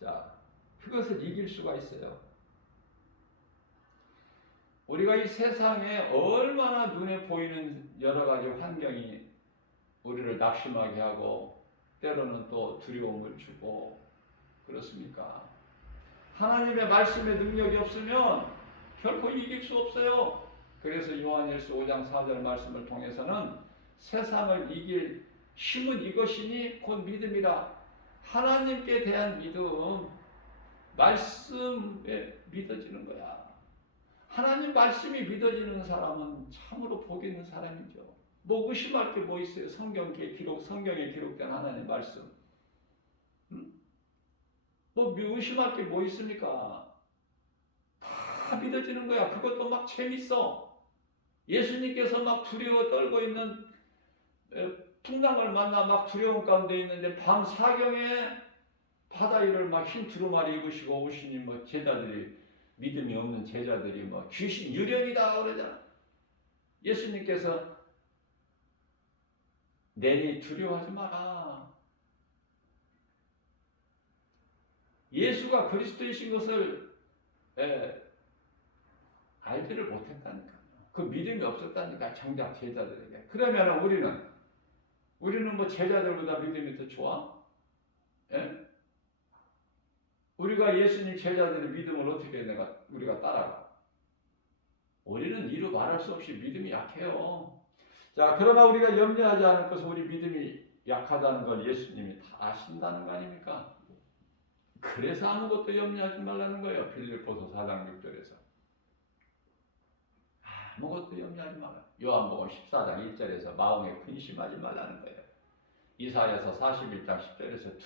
자, 그것을 이길 수가 있어요. 우리가 이 세상에 얼마나 눈에 보이는 여러 가지 환경이 우리를 낙심하게 하고 때로는 또 두려움을 주고 그렇습니까? 하나님의 말씀의 능력이 없으면 결코 이길 수 없어요. 그래서 요한일서 5장 4절 말씀을 통해서는 세상을 이길 힘은 이것이니 곧 믿음이라. 하나님께 대한 믿음, 말씀에 믿어지는 거야. 하나님 말씀이 믿어지는 사람은 참으로 복 있는 사람이죠. 뭐 의심할 게 뭐 있어요? 성경에 기록된 하나님 말씀. 뭐 의심할 게 뭐 있습니까? 다 믿어지는 거야. 그것도 막 재밌어. 예수님께서 막 두려워 떨고 있는 풍랑을 만나 막 두려움 가운데 있는데 밤 사경에 바다 위를 막 흰 두루마리 입으시고 오시니 뭐 제자들이, 믿음이 없는 제자들이 뭐 귀신 유령이다 그러잖아. 예수님께서 내니 두려워하지 마라. 예수가 그리스도이신 것을 알지를 못했다니까요. 그 믿음이 없었다니까, 정작 제자들에게. 그러면 우리는 뭐 제자들보다 믿음이 더 좋아? 예? 우리가 예수님 제자들의 믿음을 어떻게 우리가 따라가? 우리는 이루 말할 수 없이 믿음이 약해요. 자, 그러나 우리가 염려하지 않을 것은 우리 믿음이 약하다는 걸 예수님이 다 아신다는 거 아닙니까? 그래서 아무것도 염려하지 말라는 거예요. 빌립보서 4장 6절에서. 아무것도 염려하지 말라. 요한복음 14장 1절에서 마음에 근심하지 말라는 거예요. 이사야서 41장 10절에서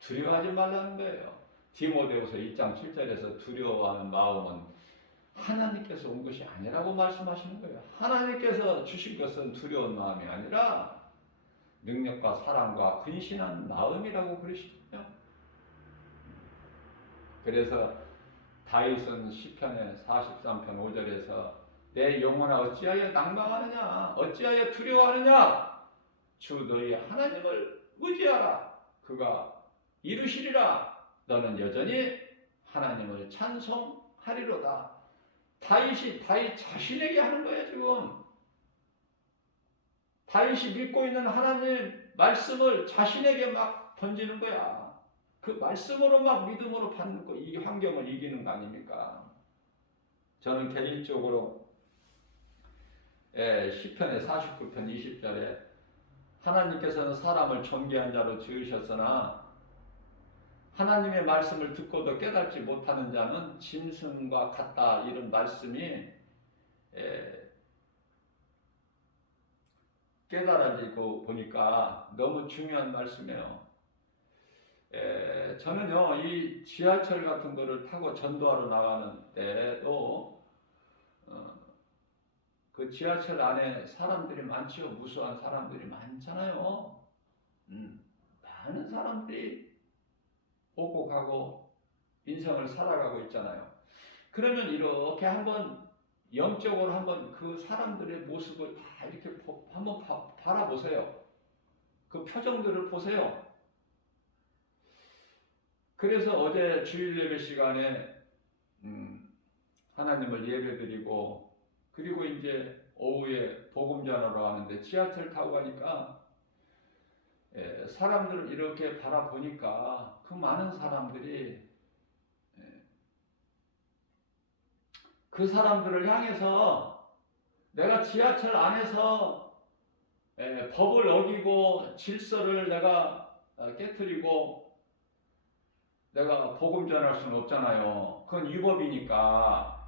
두려워하지 말라는 거예요. 디모데후서 2장 7절에서 두려워하는 마음은 하나님께서 온 것이 아니라고 말씀하시는 거예요. 하나님께서 주신 것은 두려운 마음이 아니라 능력과 사랑과 근신한 마음이라고 그러시거든요. 그래서 다윗은 시편의 43편 5절에서 내 영혼아 어찌하여 낭망하느냐, 어찌하여 두려워하느냐, 주 너희 하나님을 의지하라. 그가 이루시리라. 너는 여전히 하나님을 찬송하리로다. 다윗 자신에게 하는 거예요. 지금 다윗이 믿고 있는 하나님 말씀을 자신에게 막 던지는 거야. 그 말씀으로 막 믿음으로 받는 거, 이 환경을 이기는 거 아닙니까? 저는 개인적으로 시편의 49편 20절에 하나님께서는 사람을 존귀한 자로 지으셨으나 하나님의 말씀을 듣고도 깨닫지 못하는 자는 짐승과 같다, 이런 말씀이 깨달아지고 보니까 너무 중요한 말씀이에요. 저는요, 이 지하철 같은 거를 타고 전도하러 나가는 때도 그 지하철 안에 사람들이 많죠. 무수한 사람들이 많잖아요. 많은 사람들이 오고 가고 인생을 살아가고 있잖아요. 그러면 이렇게 한번 영적으로 한번 그 사람들의 모습을 다 이렇게 한번 바라보세요. 그 표정들을 보세요. 그래서 어제 주일 예배 시간에 하나님을 예배드리고 그리고 이제 오후에 복음 전하러 가는데 지하철 타고 가니까 사람들을 이렇게 바라보니까 그 많은 사람들이 그 사람들을 향해서 내가 지하철 안에서 법을 어기고 질서를 내가 깨트리고 내가 복음 전할 수는 없잖아요. 그건 위법이니까.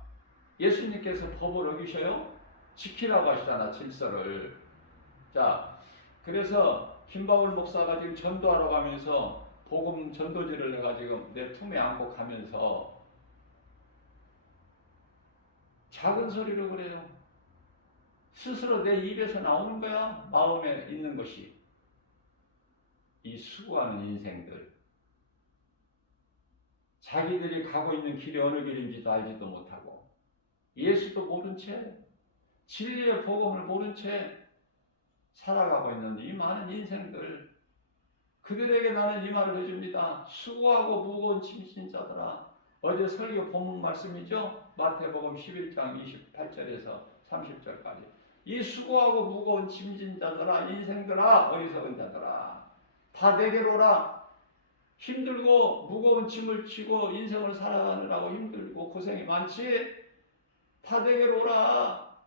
예수님께서 법을 어기셔요? 지키라고 하시잖아, 질서를. 자, 그래서 김바울 목사가 지금 전도하러 가면서 복음 전도지를 내가 지금 내 품에 안고 가면서 작은 소리로 그래요. 스스로 내 입에서 나오는 거야. 마음에 있는 것이. 이 수고하는 인생들. 자기들이 가고 있는 길이 어느 길인지도 알지도 못하고 예수도 모른 채 진리의 복음을 모른 채 살아가고 있는 이 많은 인생들, 그들에게 나는 이 말을 해줍니다. 수고하고 무거운 짐진 자들아. 어제 설교 본문 말씀이죠. 마태복음 11장 28절에서 30절까지. 이 수고하고 무거운 짐진 자들아, 인생들아, 어리석은 자들아, 다 내게로 오라. 힘들고 무거운 짐을 지고 인생을 살아가느라고 힘들고 고생이 많지? 다 내게로 오라.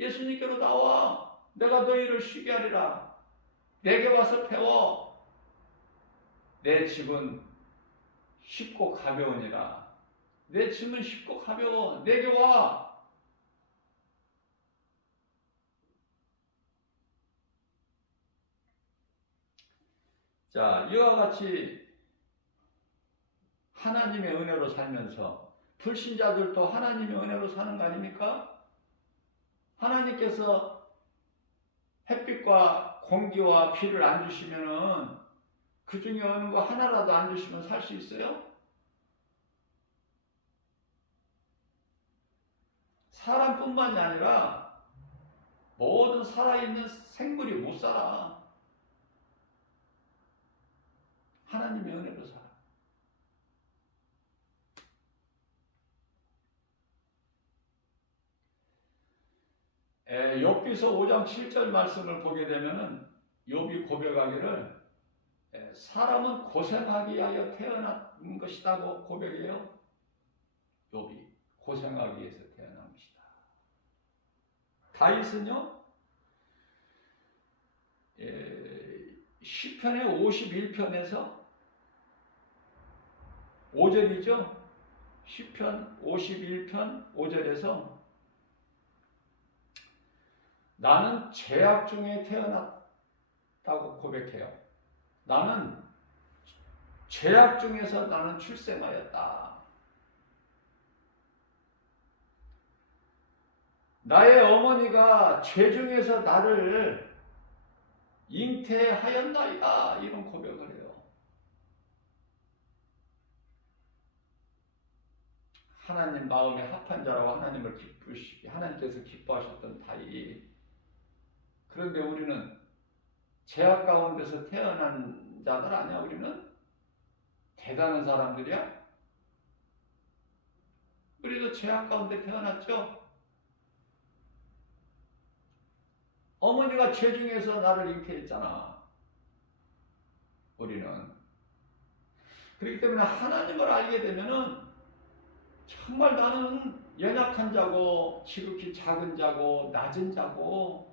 예수님께로 나와. 내가 너희를 쉬게 하리라. 내게 와서 배워. 내 짐은 쉽고 가벼우니라. 내 짐은 쉽고 가벼워. 내게 와. 자, 이와 같이 하나님의 은혜로 살면서 불신자들도 하나님의 은혜로 사는 거 아닙니까? 하나님께서 햇빛과 공기와 비를 안 주시면은 그 중에 어느 거 하나라도 안 주시면 살 수 있어요? 사람뿐만이 아니라 모든 살아있는 생물이 못 살아. 하나님의 은혜로 살아. 욥기서 5장 7절 말씀을 보게 되면은 욥이 고백하기를 사람은 고생하기 위하여 태어난 것이라고 고백해요. 욥이 고생하기 위해서 태어난 것이다. 다윗은요, 시편의 51편에서 5절이죠. 시편 51편 5절에서 나는 죄악 중에 태어났다고 고백해요. 나는 죄악 중에서 나는 출생하였다. 나의 어머니가 죄 중에서 나를 잉태하였나이다. 이런 고백을 해요. 하나님 마음에 합한 자라고 하나님을 기쁘시게 하나님께서 기뻐하셨던 다윗. 그런데 우리는 죄악 가운데서 태어난 자들 아니야? 우리는 대단한 사람들이야? 우리도 죄악 가운데 태어났죠? 어머니가 죄 중에서 나를 잉태했잖아. 우리는. 그렇기 때문에 하나님을 알게 되면은 정말 나는 연약한 자고 지극히 작은 자고 낮은 자고,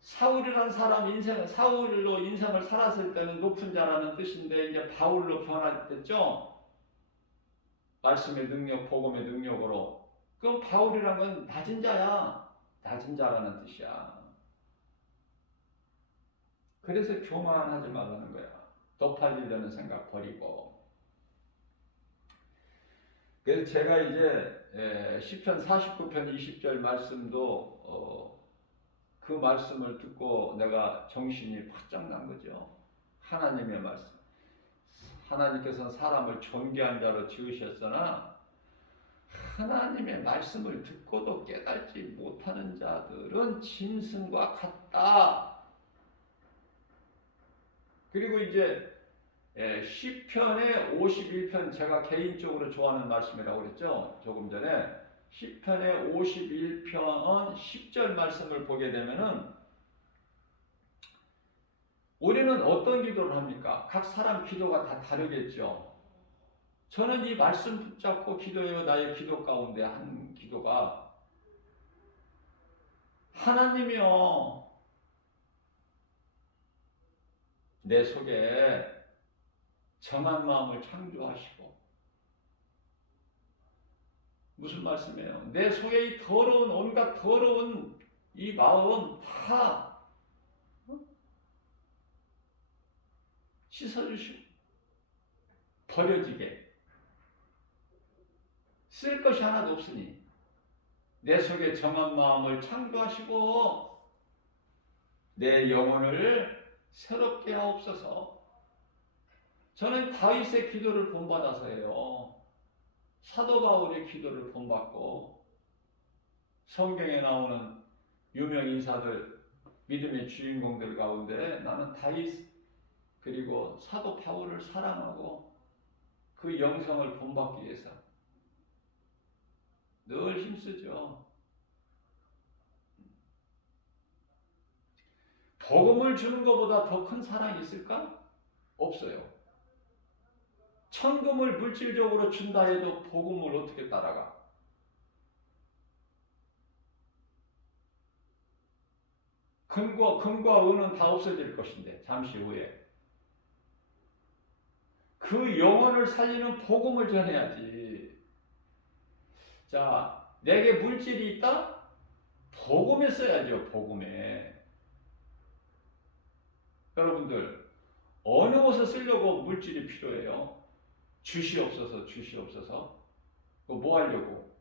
사울이라는 사람 사울로 인생을 살았을 때는 높은 자라는 뜻인데 이제 바울로 변화됐죠. 말씀의 능력, 복음의 능력으로. 그럼 바울이란 건 낮은 자야. 낮은 자라는 뜻이야. 그래서 교만하지 말라는 거야. 높아지려는 생각 버리고. 그래서 제가 이제 시편 49편 20절 말씀도 그 말씀을 듣고 내가 정신이 바짝 난 거죠. 하나님의 말씀. 하나님께서는 사람을 존귀한 자로 지으셨으나 하나님의 말씀을 듣고도 깨닫지 못하는 자들은 짐승과 같다. 그리고 이제 시편의 51편 제가 개인적으로 좋아하는 말씀이라고 그랬죠. 조금 전에 시편의 51편 10절 말씀을 보게 되면은 우리는 어떤 기도를 합니까? 각 사람 기도가 다 다르겠죠. 저는 이 말씀 붙잡고 기도해요. 나의 기도 가운데 한 기도가 하나님이여 내 속에 정한 마음을 창조하시고 무슨 말씀이에요? 내 속에 이 더러운 온갖 더러운 이 마음 다 씻어주시고 버려지게 쓸 것이 하나도 없으니 내 속에 정한 마음을 창조하시고 내 영혼을 새롭게 하옵소서. 저는 다윗의 기도를 본받아서예요. 사도 바울의 기도를 본받고 성경에 나오는 유명 인사들 믿음의 주인공들 가운데 나는 다윗 그리고 사도 바울을 사랑하고 그 영성을 본받기 위해서 늘 힘쓰죠. 복음을 주는 것보다 더 큰 사랑이 있을까? 없어요. 천금을 물질적으로 준다 해도 복음을 어떻게 따라가? 금과 은은 다 없어질 것인데 잠시 후에 그 영혼을 살리는 복음을 전해야지. 자, 내게 물질이 있다? 복음에 써야죠. 복음에. 여러분들 어느 곳에 쓰려고 물질이 필요해요? 주시옵소서. 그거 뭐 하려고?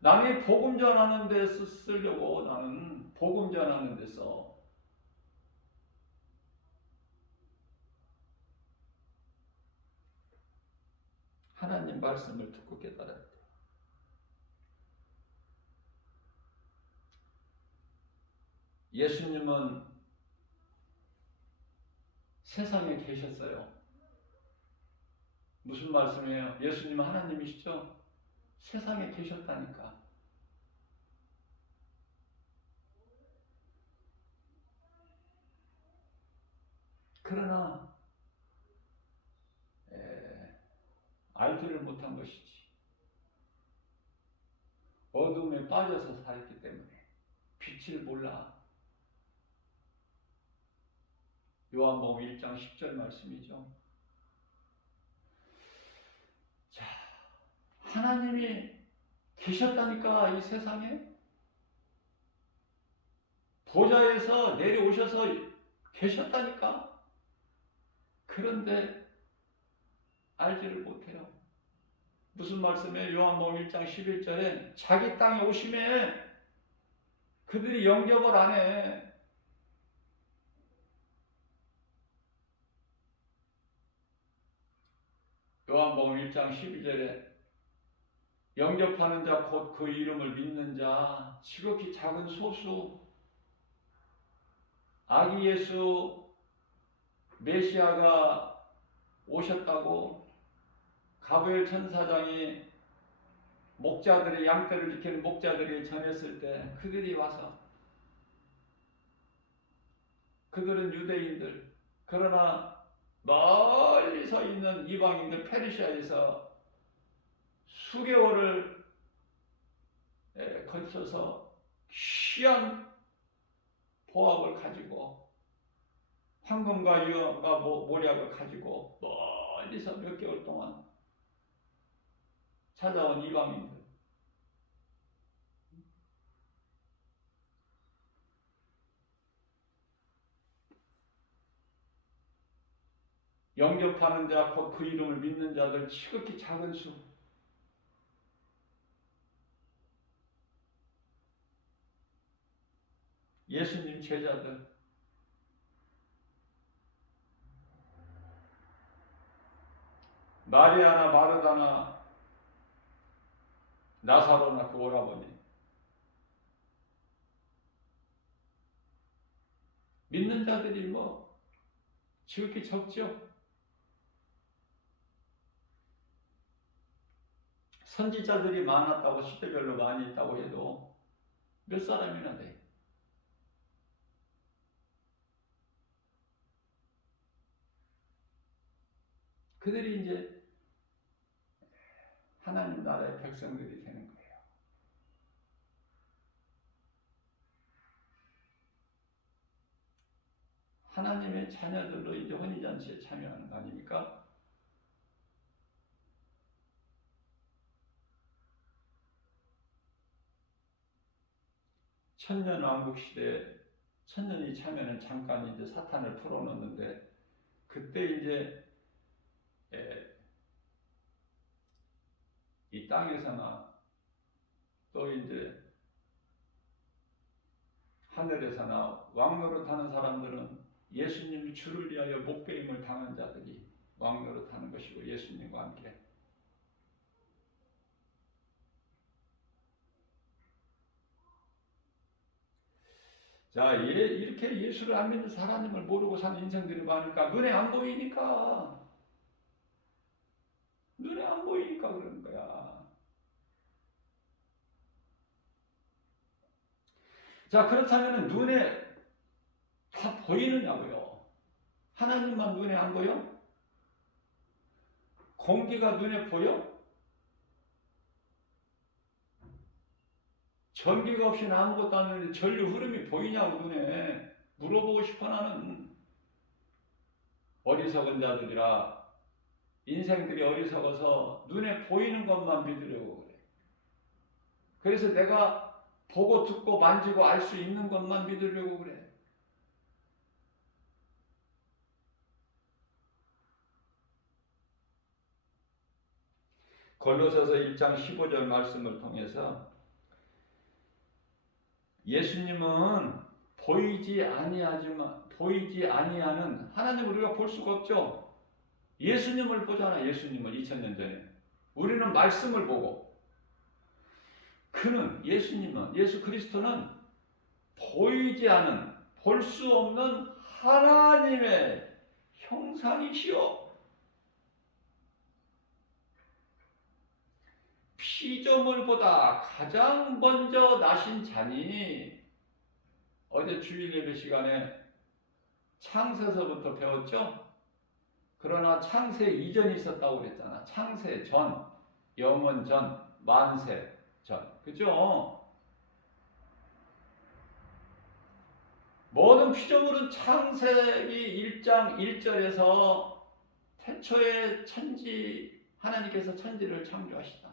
남이 복음 전하는 데 쓰려고 나는 복음 전하는 데 써. 하나님 말씀을 듣고 깨달아야 돼. 예수님은 세상에 계셨어요. 무슨 말씀이에요? 예수님은 하나님이시죠? 세상에 계셨다니까. 그러나 알지를 못한 것이지. 어둠에 빠져서 살았기 때문에 빛을 몰라. 요한복음 1장 10절 말씀이죠. 자, 하나님이 계셨다니까 이 세상에. 보좌에서 내려오셔서 계셨다니까. 그런데 알지를 못해요. 무슨 말씀이에요? 요한복음 1장 11절에 자기 땅에 오심에 그들이 영접을 안 해. 요한복음 1장 12절에 영접하는 자 곧 그 이름을 믿는 자 지극히 작은 소수 아기 예수 메시아가 오셨다고 가브리엘 천사장이 목자들의 양떼를 지키는 목자들이 전했을 때 그들이 와서 그들은 유대인들 그러나 멀리 서 있는 이방인들 페르시아에서 수개월을 거쳐서 귀한 보합을 가지고 황금과 유황과 모략을 가지고 멀리서 몇 개월 동안 찾아온 이방인들 영접하는 자 곧 그 이름을 믿는 자들 지극히 작은 수 예수님 제자들 마리아나 마르다나 나사로나 그 오라버니 믿는 자들이 뭐 지극히 적죠. 선지자들이 많았다고 시대별로 많이 있다고 해도 몇 사람이나 돼. 그들이 이제 하나님 나라의 백성들이 되는 거예요. 하나님의 자녀들로 이제 혼인잔치에 참여하는 거 아닙니까? 천년왕국 시대에 천년이 차면은 잠깐 이제 사탄을 풀어놓는데 그때 이제 이 땅에서나 또 이제 하늘에서나 왕노릇하는 사람들은 예수님 주를 위하여 목배임을 당한 자들이 왕노릇하는 것이고 예수님과 함께 자, 이렇게 예수를 안 믿는 하나님을 모르고 사는 인생들이 많으니까 눈에 안 보이니까 그러는 거야. 자, 그렇다면 눈에 다 보이느냐고요? 하나님만 눈에 안 보여? 공기가 눈에 보여? 전기가 없이는 아무것도 안 하는데 전류 흐름이 보이냐고 눈에 물어보고 싶어. 나는 어리석은 자들이라 인생들이 어리석어서 눈에 보이는 것만 믿으려고 그래. 그래서 내가 보고 듣고 만지고 알 수 있는 것만 믿으려고 그래. 골로새서 1장 15절 말씀을 통해서 예수님은 보이지 아니하는 하나님을 우리가 볼 수가 없죠. 예수님을 보잖아. 예수님을 2000년 전에 우리는 말씀을 보고 그는 예수님은 예수 그리스도는 보이지 않은 볼 수 없는 하나님의 형상이시오. 피조물보다 가장 먼저 나신 자니 어제 주일 예배 시간에 창세서부터 배웠죠? 그러나 창세 이전이 있었다고 그랬잖아. 창세 전, 영원 전, 만세 전. 그죠? 모든 피조물은 창세기 1장 1절에서 태초에 하나님께서 천지를 창조하시다.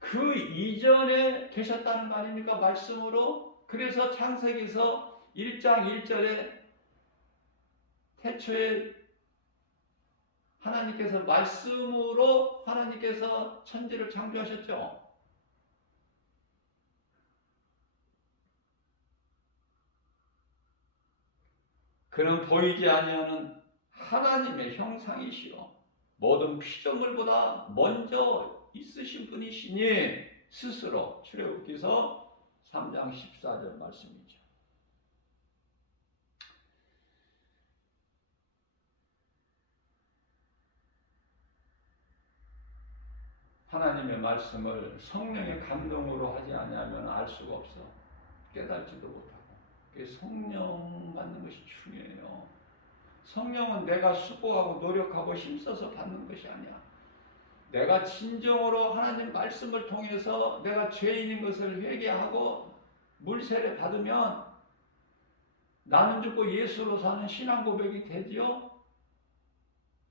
그 이전에 계셨다는 거 아닙니까? 말씀으로. 그래서 창세기에서 1장 1절에 태초에 하나님께서 말씀으로 하나님께서 천지를 창조하셨죠. 그는 보이지 아니하는 하나님의 형상이시요 모든 피조물보다 먼저 있으신 분이시니 스스로 출애굽기서 3장 14절 말씀이죠. 하나님의 말씀을 성령의 감동으로 하지 않으면 알 수가 없어. 깨닫지도 못하고. 성령 받는 것이 중요해요. 성령은 내가 수고하고 노력하고 힘써서 받는 것이 아니야. 내가 진정으로 하나님 말씀을 통해서 내가 죄인인 것을 회개하고 물세례 받으면 나는 죽고 예수로 사는 신앙 고백이 되지요.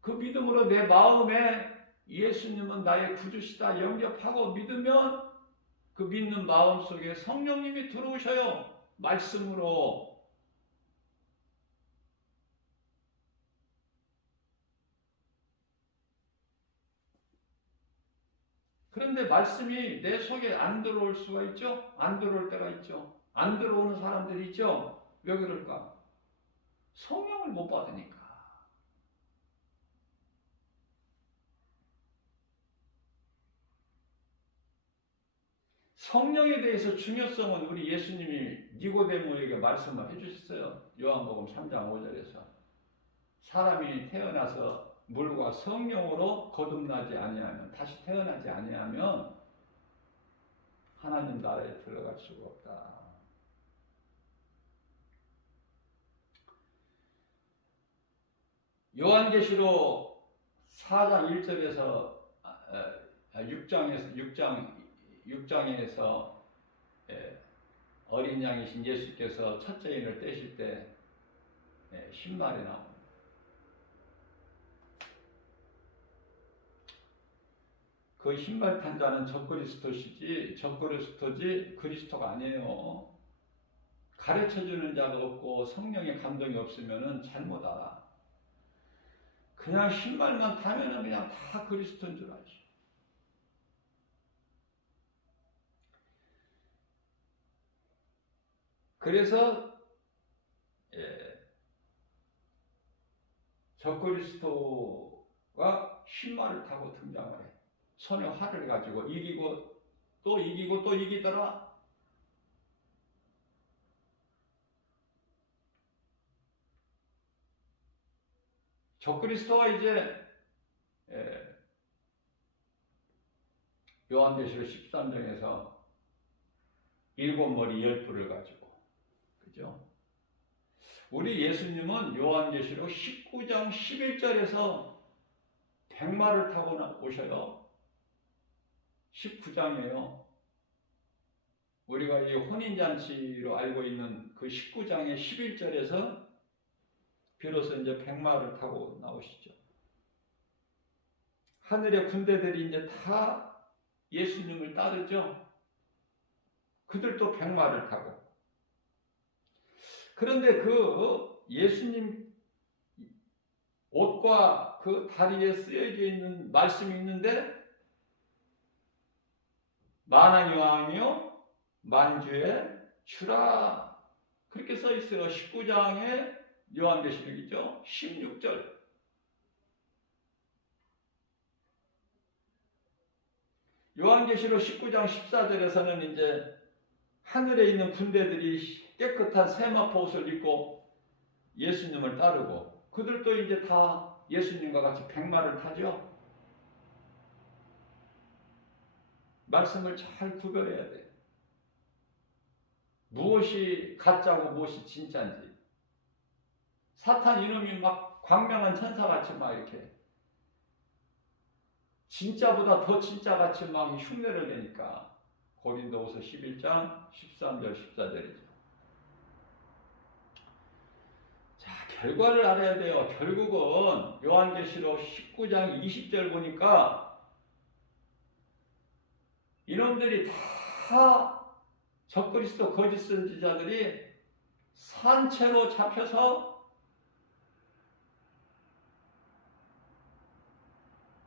그 믿음으로 내 마음에 예수님은 나의 구주시다 영접하고 믿으면 그 믿는 마음 속에 성령님이 들어오셔요. 말씀으로. 그런데 말씀이 내 속에 안 들어올 수가 있죠? 안 들어올 때가 있죠. 안 들어오는 사람들이 있죠? 왜 그럴까? 성령을 못 받으니까. 성령에 대해서 중요성은 우리 예수님이 니고데모에게 말씀을 해주셨어요. 요한복음 3장 5절에서 사람이 태어나서 물과 성령으로 거듭나지 아니하면, 다시 태어나지 아니하면 하나님 나라에 들어갈 수가 없다. 요한계시록 4장 1절에서 6장에서 어린 양이신 예수께서 첫째 인을 떼실 때 신발이 나옵니다. 그 신발 탄 자는 적그리스도지 그리스도가 아니에요. 가르쳐주는 자가 없고 성령의 감동이 없으면 잘못 알아. 그냥 신발만 타면 그냥 다 그리스도인 줄 알지. 그래서 적그리스도가 신발을 타고 등장을 해. 손에 활을 가지고 이기고 또 이기더라. 적그리스도가 이제 요한계시록 13장에서 7머리 10뿔을 가지고, 그죠? 우리 예수님은 요한계시록 19장 11절에서 백마를 타고 오셔요. 19장이에요. 우리가 이 혼인잔치로 알고 있는 그 19장의 11절에서 비로소 이제 백마를 타고 나오시죠. 하늘의 군대들이 이제 다 예수님을 따르죠. 그들도 백마를 타고. 그런데 그 예수님 옷과 그 다리에 쓰여져 있는 말씀이 있는데, 만왕의 왕이요 만주의 주라, 그렇게 써 있어요. 19장의 요한계시록이죠. 16절. 요한계시록 19장 14절에서는 이제 하늘에 있는 군대들이 깨끗한 세마포 옷을 입고 예수님을 따르고, 그들도 이제 다 예수님과 같이 백마를 타죠. 말씀을 잘 구별해야 돼. 무엇이 가짜고 무엇이 진짜인지. 사탄 이놈이 막 광명한 천사같이 막 이렇게 진짜보다 더 진짜같이 막 흉내를 내니까. 고린도후서 11장 13절 14절이죠. 자, 결과를 알아야 돼요. 결국은 요한계시록 19장 20절 보니까 이놈들이 다 적그리스도 거짓 선지자들이 산채로 잡혀서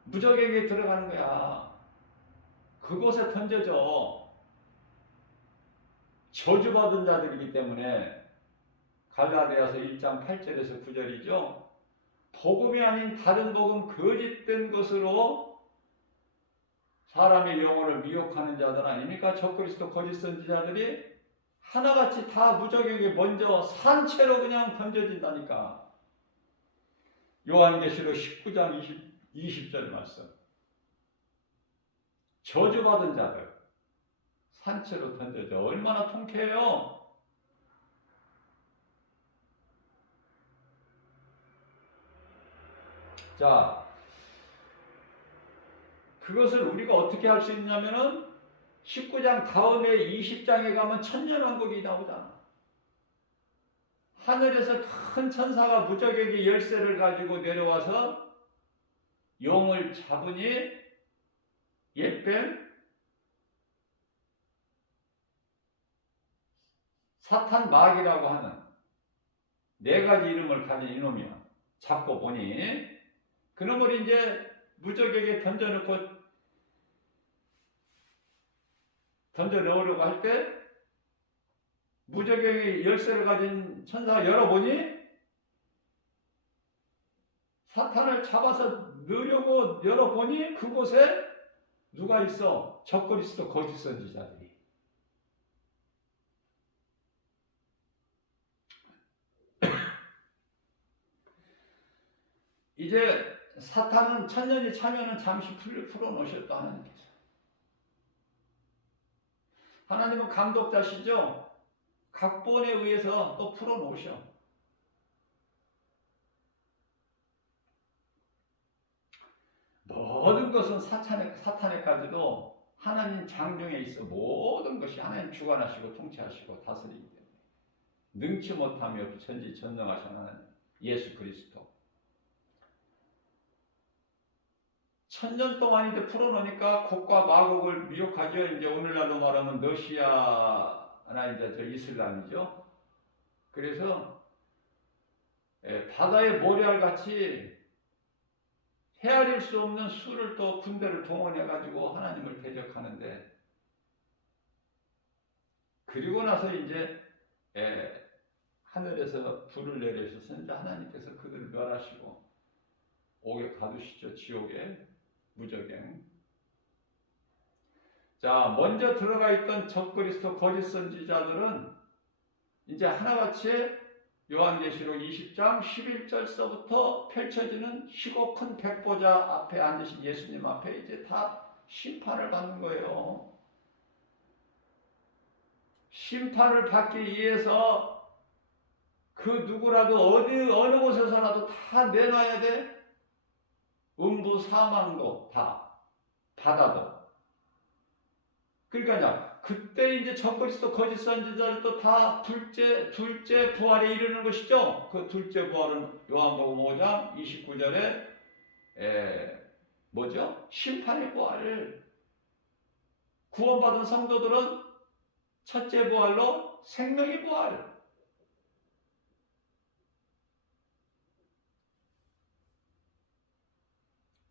무적에게 들어가는 거야. 그곳에 던져져. 저주받은 자들이기 때문에. 갈라디아서 1장 8절에서 9절이죠. 복음이 아닌 다른 복음, 거짓된 것으로 사람의 영혼을 미혹하는 자들 아닙니까? 적그리스도 거짓 선지자들이 하나같이 다 무적에게 먼저 산채로 그냥 던져진다니까. 요한계시록 19장 20절 말씀. 저주받은 자들 산채로 던져져. 얼마나 통쾌해요. 자, 그것을 우리가 어떻게 할 수 있냐면은 19장 다음에 20장에 가면 천년왕국이 나오잖아. 하늘에서 큰 천사가 무적에게 열쇠를 가지고 내려와서 용을 잡으니 옛뱀 사탄 마귀라고 하는 4가지 이름을 가진 이놈이야. 잡고 보니 그놈을 이제 무적에게 던져 넣으려고 할 때 무적에게 열쇠를 가진 천사가 열어보니 사탄을 잡아서 넣으려고 열어보니 그곳에 누가 있어? 적그리스도 거짓 선지자들이. 이제 사탄은 천년이 차면은 잠시 풀어놓으셨다 하나님께서. 하나님은 감독자시죠. 각본에 의해서 또 풀어놓으셔. 모든 것은 사탄에까지도 하나님 장중에 있어 모든 것이 하나님 주관하시고 통치하시고 다스리기 때문에 능치 못함이 없이 전지전능하신 하나님 예수 그리스도. 천년 동안 이제 풀어놓으니까 곡과 마곡을 미혹하죠. 이제 오늘날로 말하면 러시아나 이제 저 이슬람이죠. 그래서 바다의 모래알 같이 헤아릴 수 없는 수를 또 군대를 동원해 가지고 하나님을 대적하는데, 그리고 나서 이제 하늘에서 불을 내리셔서 이제 하나님께서 그들을 멸하시고 옥에 가두시죠. 지옥에 무적행. 자, 먼저 들어가 있던 적그리스도 거짓 선지자들은 이제 하나같이 요한계시록 20장 11절서부터 펼쳐지는 희고 큰 백보자 앞에 앉으신 예수님 앞에 이제 다 심판을 받는 거예요. 심판을 받기 위해서 그 누구라도 어느 곳에서라도 다 내놔야 돼. 음부 사망도 다, 바다도. 그러니까요, 그때 이제 적그리스도 거짓 선지자들도 다 둘째 부활에 이르는 것이죠. 그 둘째 부활은 요한복음 5장 29절에 뭐죠? 심판의 부활을. 구원받은 성도들은 첫째 부활로 생명의 부활.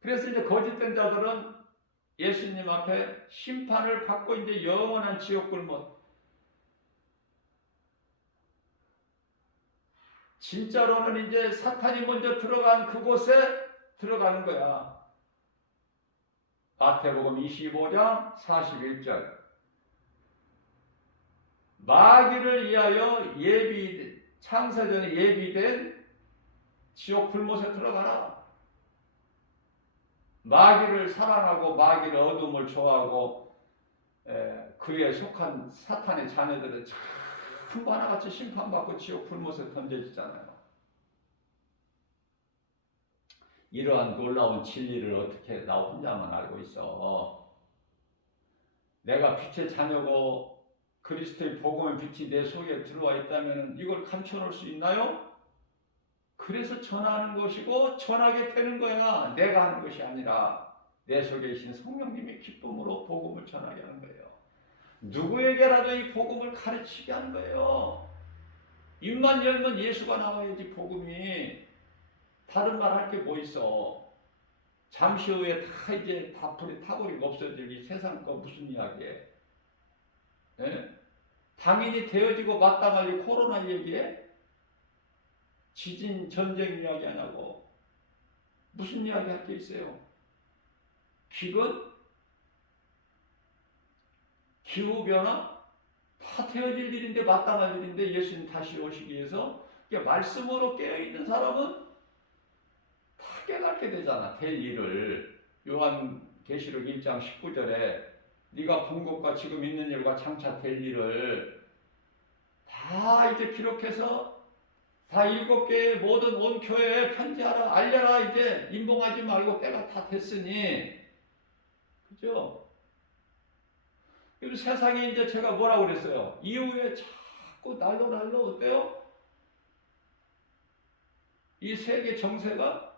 그래서 이제 거짓된 자들은 예수님 앞에 심판을 받고 이제 영원한 지옥불 못. 진짜로는 이제 사탄이 먼저 들어간 그곳에 들어가는 거야. 마태복음 25장 41절. 마귀를 위하여 창세전에 예비된 지옥 불못에 들어가라. 마귀를 사랑하고 마귀를 어둠을 좋아하고 그에 속한 사탄의 자녀들은 전부 하나같이 심판받고 지옥 불못에 던져지잖아요. 이러한 놀라운 진리를 어떻게 나 혼자만 알고 있어. 내가 빛의 자녀고 그리스도의 복음의 빛이 내 속에 들어와 있다면 이걸 감춰놓을 수 있나요? 그래서 전하는 것이고 전하게 되는 거야. 내가 하는 것이 아니라 내 속에 계신 성령님의 기쁨으로 복음을 전하게 하는 거예요. 누구에게라도 이 복음을 가르치게 하는 거예요. 입만 열면 예수가 나와야지 복음이. 다른 말 할 게 뭐 있어. 잠시 후에 다 이제 다 불이 타버리고 없어질 이 세상 거 무슨 이야기해. 당연히 되어지고 마땅하게 코로나 얘기해. 지진, 전쟁 이야기 안 하고 무슨 이야기 할 게 있어요? 기근? 기후변화? 다 되어질 일인데 마땅할 일인데 예수님 다시 오시기 위해서 말씀으로 깨어있는 사람은 다 깨닫게 되잖아. 될 일을. 요한계시록 1장 19절에 네가 본 것과 지금 있는 일과 장차 될 일을 다 이제 기록해서 다 7개의 모든 온 교회에 편지하라, 알려라. 이제 임봉하지 말고 때가 다 됐으니. 그죠? 그리고 세상에 이제 제가 뭐라고 그랬어요? 이후에 자꾸 날로 어때요? 이 세계 정세가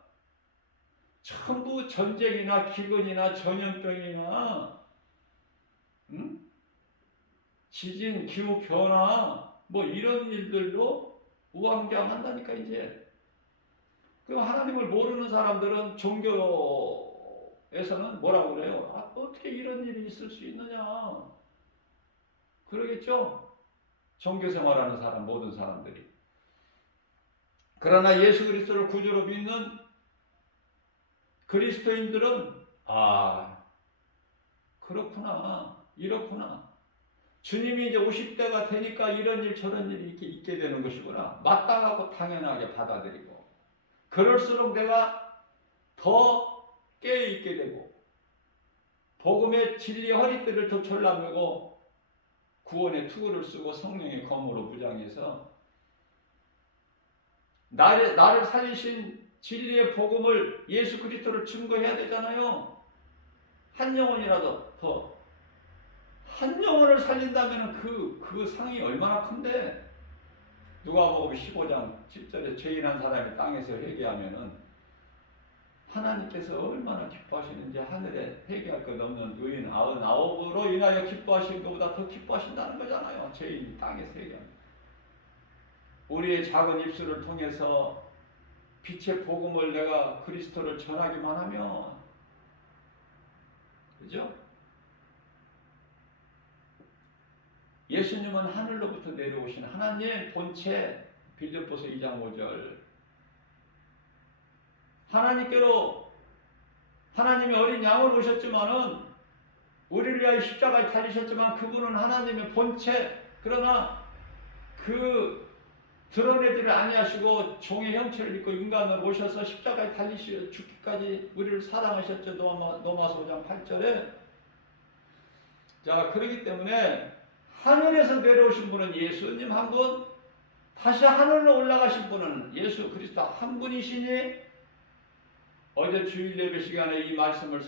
전부 전쟁이나 기근이나 전염병이나 지진, 기후 변화 뭐 이런 일들로 우왕좌왕한다니까 이제. 그 하나님을 모르는 사람들은 종교에서는 뭐라고 그래요? 어떻게 이런 일이 있을 수 있느냐? 그러겠죠? 종교 생활하는 사람, 모든 사람들이. 그러나 예수 그리스도를 구주로 믿는 그리스도인들은 그렇구나, 이렇구나. 주님이 이제 50대가 되니까 이런 일 저런 일이 이렇게 있게 되는 것이구나. 마땅하고 당연하게 받아들이고. 그럴수록 내가 더 깨어있게 되고 복음의 진리의 허리띠를 더 졸라매고 구원의 투구를 쓰고 성령의 검으로 무장해서 나를 살리신 진리의 복음을 예수 그리스도를 증거해야 되잖아요. 한 영혼이라도 더. 한 영혼을 살린다면 그 상이 얼마나 큰데. 누가복음 15장 10절에 죄인한 사람이 땅에서 회개하면은 하나님께서 얼마나 기뻐하시는지 하늘에 회개할 것 없는 의인 99으로 인하여 기뻐하신 것보다 더 기뻐하신다는 거잖아요. 죄인이 땅에서 회개합니다. 우리의 작은 입술을 통해서 빛의 복음을 내가 그리스도를 전하기만 하면, 그죠? 예수님은 하늘로부터 내려오신 하나님의 본체, 빌립보서 2장 5절. 하나님께로 하나님의 어린 양으로 오셨지만은 우리를 위하여 십자가에 달리셨지만 그분은 하나님의 본체, 그러나 그 드러내지를 아니하시고 종의 형체를 입고 인간으로 오셔서 십자가에 달리시어 죽기까지 우리를 사랑하셨죠. 로마서 5장 8절에. 자, 그렇기 때문에 하늘에서 내려오신 분은 예수님 한 분, 다시 하늘로 올라가신 분은 예수 그리스도 한 분이시니, 어제 주일 예배 시간에 이 말씀을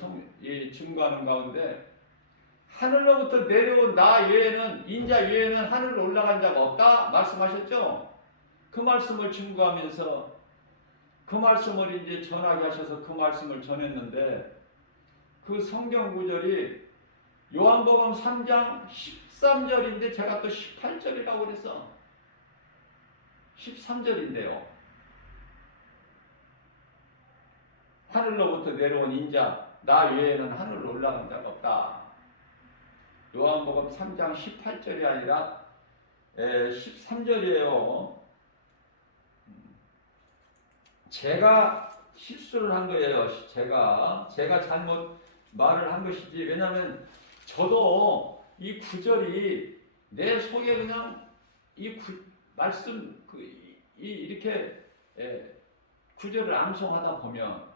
증거하는 가운데 하늘로부터 내려온 나 외에는, 인자 외에는 하늘로 올라간 자가 없다 말씀하셨죠. 그 말씀을 증거하면서 그 말씀을 이제 전하게 하셔서 그 말씀을 전했는데, 그 성경 구절이 요한복음 3장 13절인데 제가 또 18절이라고 그래서 13절인데요. 하늘로부터 내려온 인자 나 외에는 하늘로 올라간 자가 없다. 요한복음 3장 18절이 아니라 13절이에요. 제가 실수를 한 거예요. 제가 잘못 말을 한 것이지. 왜냐하면 저도 이 구절이 내 속에 그냥 말씀 이렇게 구절을 암송하다 보면,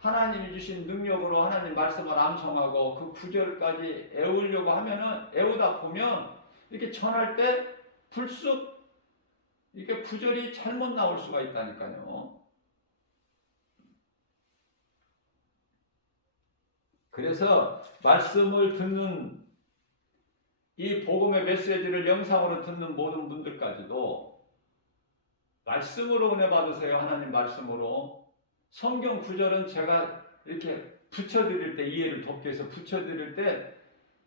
하나님이 주신 능력으로 하나님 말씀을 암송하고 그 구절까지 애우려고 하면은, 애우다 보면 이렇게 전할 때 불쑥 이렇게 구절이 잘못 나올 수가 있다니까요. 그래서 말씀을 듣는, 이 복음의 메시지를 영상으로 듣는 모든 분들까지도 말씀으로 은혜 받으세요. 하나님 말씀으로. 성경 구절은 제가 이렇게 붙여드릴 때, 이해를 돕기 위해서 붙여드릴 때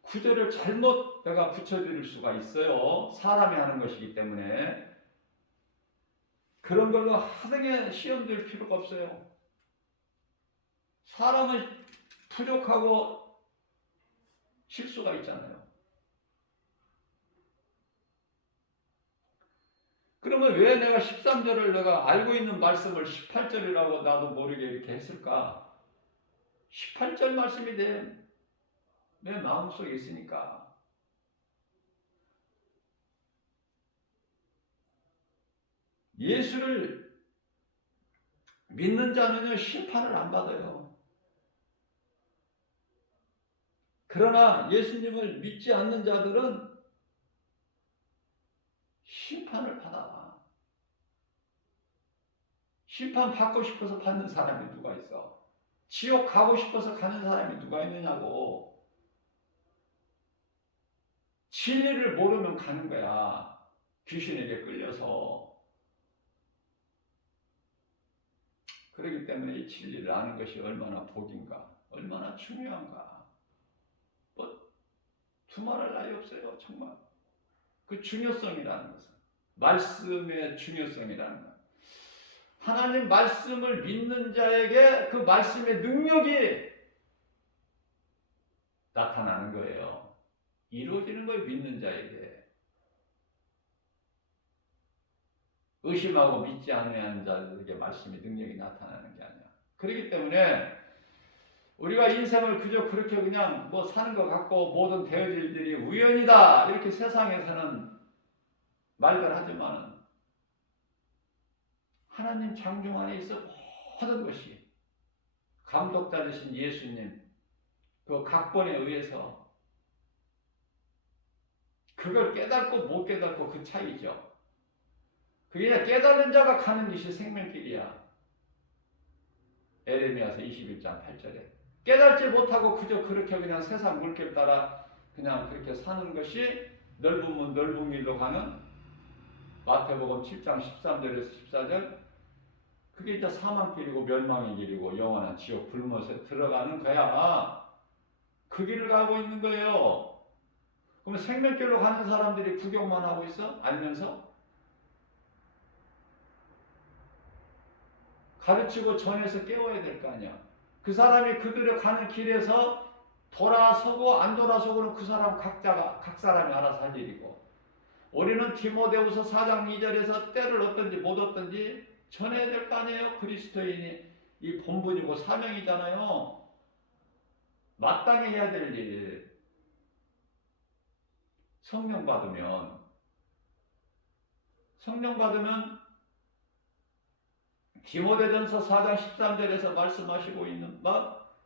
구절을 잘못 내가 붙여드릴 수가 있어요. 사람이 하는 것이기 때문에. 그런 걸로 하등에 시험 들 필요가 없어요. 사람은 부족하고 실수가 있잖아요. 그러면 왜 내가 13절을 내가 알고 있는 말씀을 18절이라고 나도 모르게 이렇게 했을까? 18절 말씀이 내 마음속에 있으니까. 예수를 믿는 자는요, 심판을 안 받아요. 그러나 예수님을 믿지 않는 자들은 심판을 받아. 심판 받고 싶어서 받는 사람이 누가 있어? 지옥 가고 싶어서 가는 사람이 누가 있느냐고. 진리를 모르면 가는 거야. 귀신에게 끌려서. 그렇기 때문에 이 진리를 아는 것이 얼마나 복인가, 얼마나 중요한가. 두말할 나위 없어요. 정말. 그 중요성이라는 것은, 말씀의 중요성이라는 것. 하나님 말씀을 믿는 자에게 그 말씀의 능력이 나타나는 거예요. 이루어지는 거예요. 믿는 자에게. 의심하고 믿지 않는 자들에게 말씀의 능력이 나타나는 게 아니야. 그렇기 때문에 우리가 인생을 그저 그렇게 그냥 사는 것 같고 모든 되어질 일들이 우연이다 이렇게 세상에서는 말들 하지만은, 하나님 창조 안에 있어 모든 것이 감독자 되신 예수님 그 각본에 의해서 그걸 깨닫고 못 깨닫고 그 차이죠. 그게 깨달은 자가 가는 것이 생명길이야. 에레미야서 21장 8절에 깨닫지 못하고 그저 그렇게 그냥 세상 물결 따라 그냥 그렇게 사는 것이 넓은 문 넓은 길로 가는 마태복음 7장 13절에서 14절 그게 이제 사망길이고 멸망의 길이고 영원한 지옥 불못에 들어가는 거야. 그 길을 가고 있는 거예요. 그럼 생명길로 가는 사람들이 구경만 하고 있어? 알면서? 가르치고 전해서 깨워야 될 거 아니야. 그 사람이 그들의 가는 길에서 돌아서고 안 돌아서고는 그 사람 각자가 각 사람이 알아서 할 일이고 우리는 디모데후서 4장 2절에서 때를 얻든지 못 얻든지 전해야 될 거 아니에요. 그리스도인이 이 본분이고 사명이잖아요. 마땅히 해야 될 일. 성령 받으면 디모데전서 4장 13절에서 말씀하시고 있는 막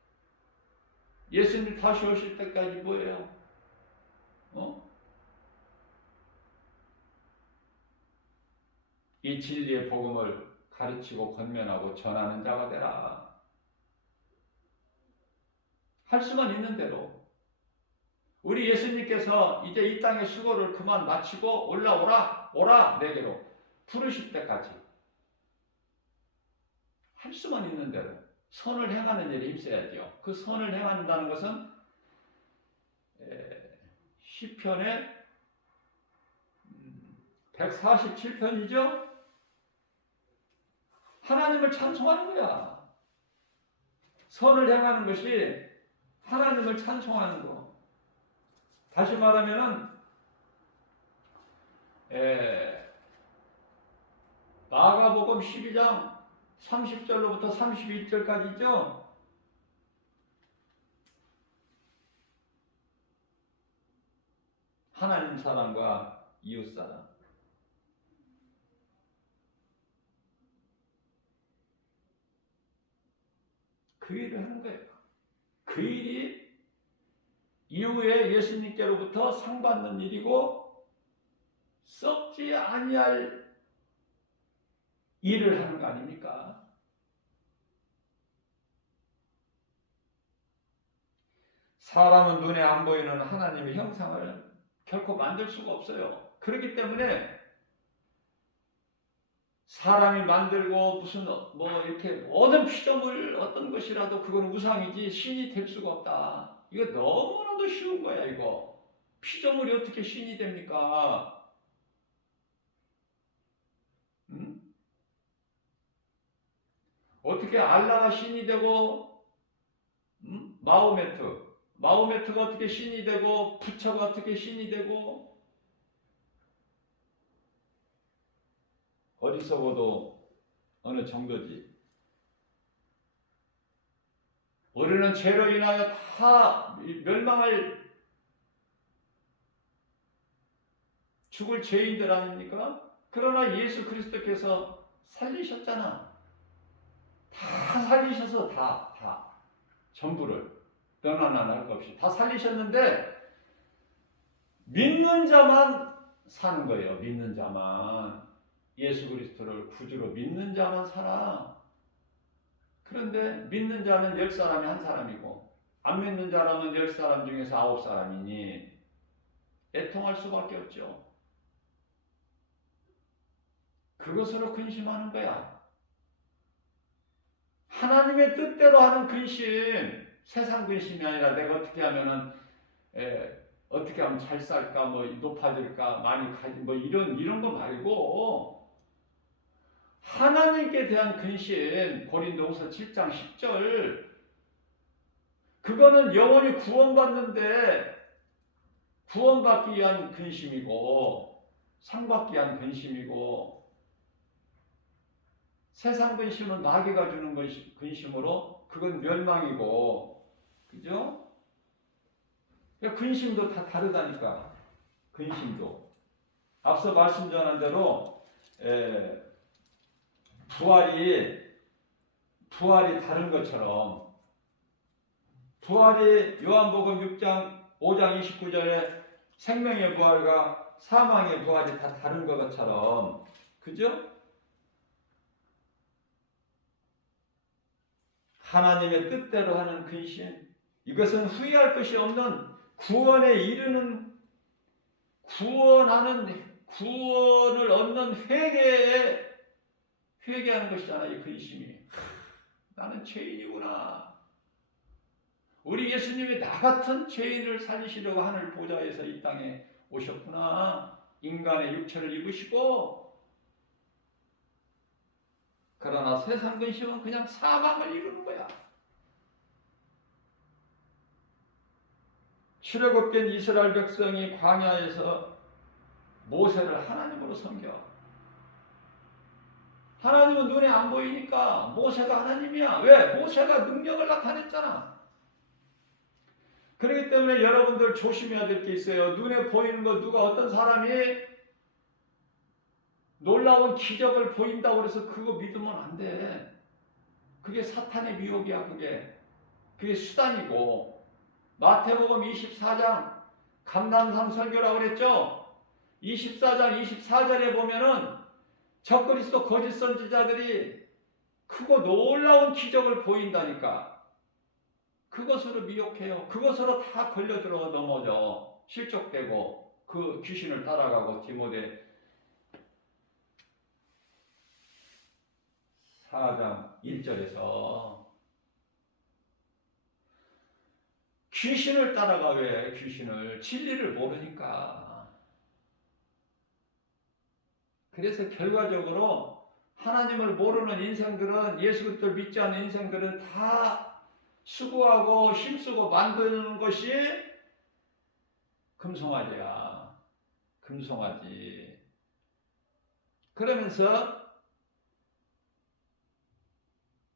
예수님 다시 오실 때까지 뭐예요? 이 진리의 복음을 가르치고 권면하고 전하는 자가 되라. 할 수만 있는 대로. 우리 예수님께서 이제 이 땅의 수고를 그만 마치고 오라 내게로 부르실 때까지 할 수만 있는 대로 선을 행하는 일에 힘써야죠. 그 선을 행한다는 것은 시편의 147편이죠. 하나님을 찬송하는 거야. 선을 행하는 것이 하나님을 찬송하는 거. 다시 말하면은 마가복음 12장 30절로부터 31절까지 있죠. 하나님 사랑과 이웃 사랑. 그 일을 하는 거예요. 그 일이 이후에 예수님께로부터 상 받는 일이고 썩지 아니할 일을 하는 거 아닙니까? 사람은 눈에 안 보이는 하나님의 형상을 결코 만들 수가 없어요. 그렇기 때문에 사람이 만들고 무슨 이렇게 모든 피조물 어떤 것이라도 그건 우상이지 신이 될 수가 없다. 이거 너무나도 쉬운 거야. 이거 피조물이 어떻게 신이 됩니까? 어떻게 알라가 신이 되고 마호메트가 어떻게 신이 되고 부처가 어떻게 신이 되고 어리석어도 어느 정도지. 우리는 죄로 인하여 다 멸망할 죽을 죄인들 아닙니까? 그러나 예수 그리스도께서 살리셨잖아. 다 살리셔서 다 전부를 너나 나나 할 것 없이 다 살리셨는데 믿는 자만 사는 거예요. 믿는 자만. 예수 그리스도를 구주로 믿는 자만 살아. 그런데 믿는 자는 10사람이 한 사람이고 안 믿는 자라면 10사람 중에서 9사람이니 애통할 수밖에 없죠. 그것으로 근심하는 거야. 하나님의 뜻대로 하는 근심, 세상 근심이 아니라 내가 어떻게 하면은 어떻게 하면 잘 살까, 높아질까, 많이 가지, 이런 거 말고 하나님께 대한 근심, 고린도후서 7장 10절, 그거는 영원히 구원받기 위한 근심이고 상받기 위한 근심이고 세상 근심은 마귀가 주는 근심으로 그건 멸망이고, 그죠? 근심도 다 다르다니까. 근심도 앞서 말씀 전한 대로 부활이 다른 것처럼 부활이 요한복음 5장 29절에 생명의 부활과 사망의 부활이 다 다른 것처럼, 그죠? 하나님의 뜻대로 하는 근신, 이것은 후회할 것이 없는 구원에 이르는, 구원을 얻는 회개하는 것이잖아요. 이 근심이. 나는 죄인이구나. 우리 예수님이 나 같은 죄인을 살리시려고 하늘 보좌에서 이 땅에 오셨구나. 인간의 육체를 입으시고. 그러나 세상 근심은 그냥 사망을 이루는 거야. 출애굽된 이스라엘 백성이 광야에서 모세를 하나님으로 섬겨. 하나님은 눈에 안 보이니까 모세가 하나님이야. 왜? 모세가 능력을 나타냈잖아. 그렇기 때문에 여러분들 조심해야 될 게 있어요. 눈에 보이는 거, 누가 어떤 사람이 놀라운 기적을 보인다고 해서 그거 믿으면 안 돼. 그게 사탄의 미혹이야. 그게 수단이고. 마태복음 24장 감람산 설교라고 그랬죠. 24장 24절에 보면은 적그리스도 거짓 선지자들이 크고 놀라운 기적을 보인다니까. 그것으로 미혹해요. 그것으로 다 걸려들어 넘어져. 실족되고 그 귀신을 따라가고. 디모데 4장 1절에서 귀신을 따라가. 왜? 귀신을. 진리를 모르니까. 그래서 결과적으로 하나님을 모르는 인생들은, 예수 그리스도를 믿지 않는 인생들은 다 수고하고 힘쓰고 만드는 것이 금송아지야. 금송아지. 그러면서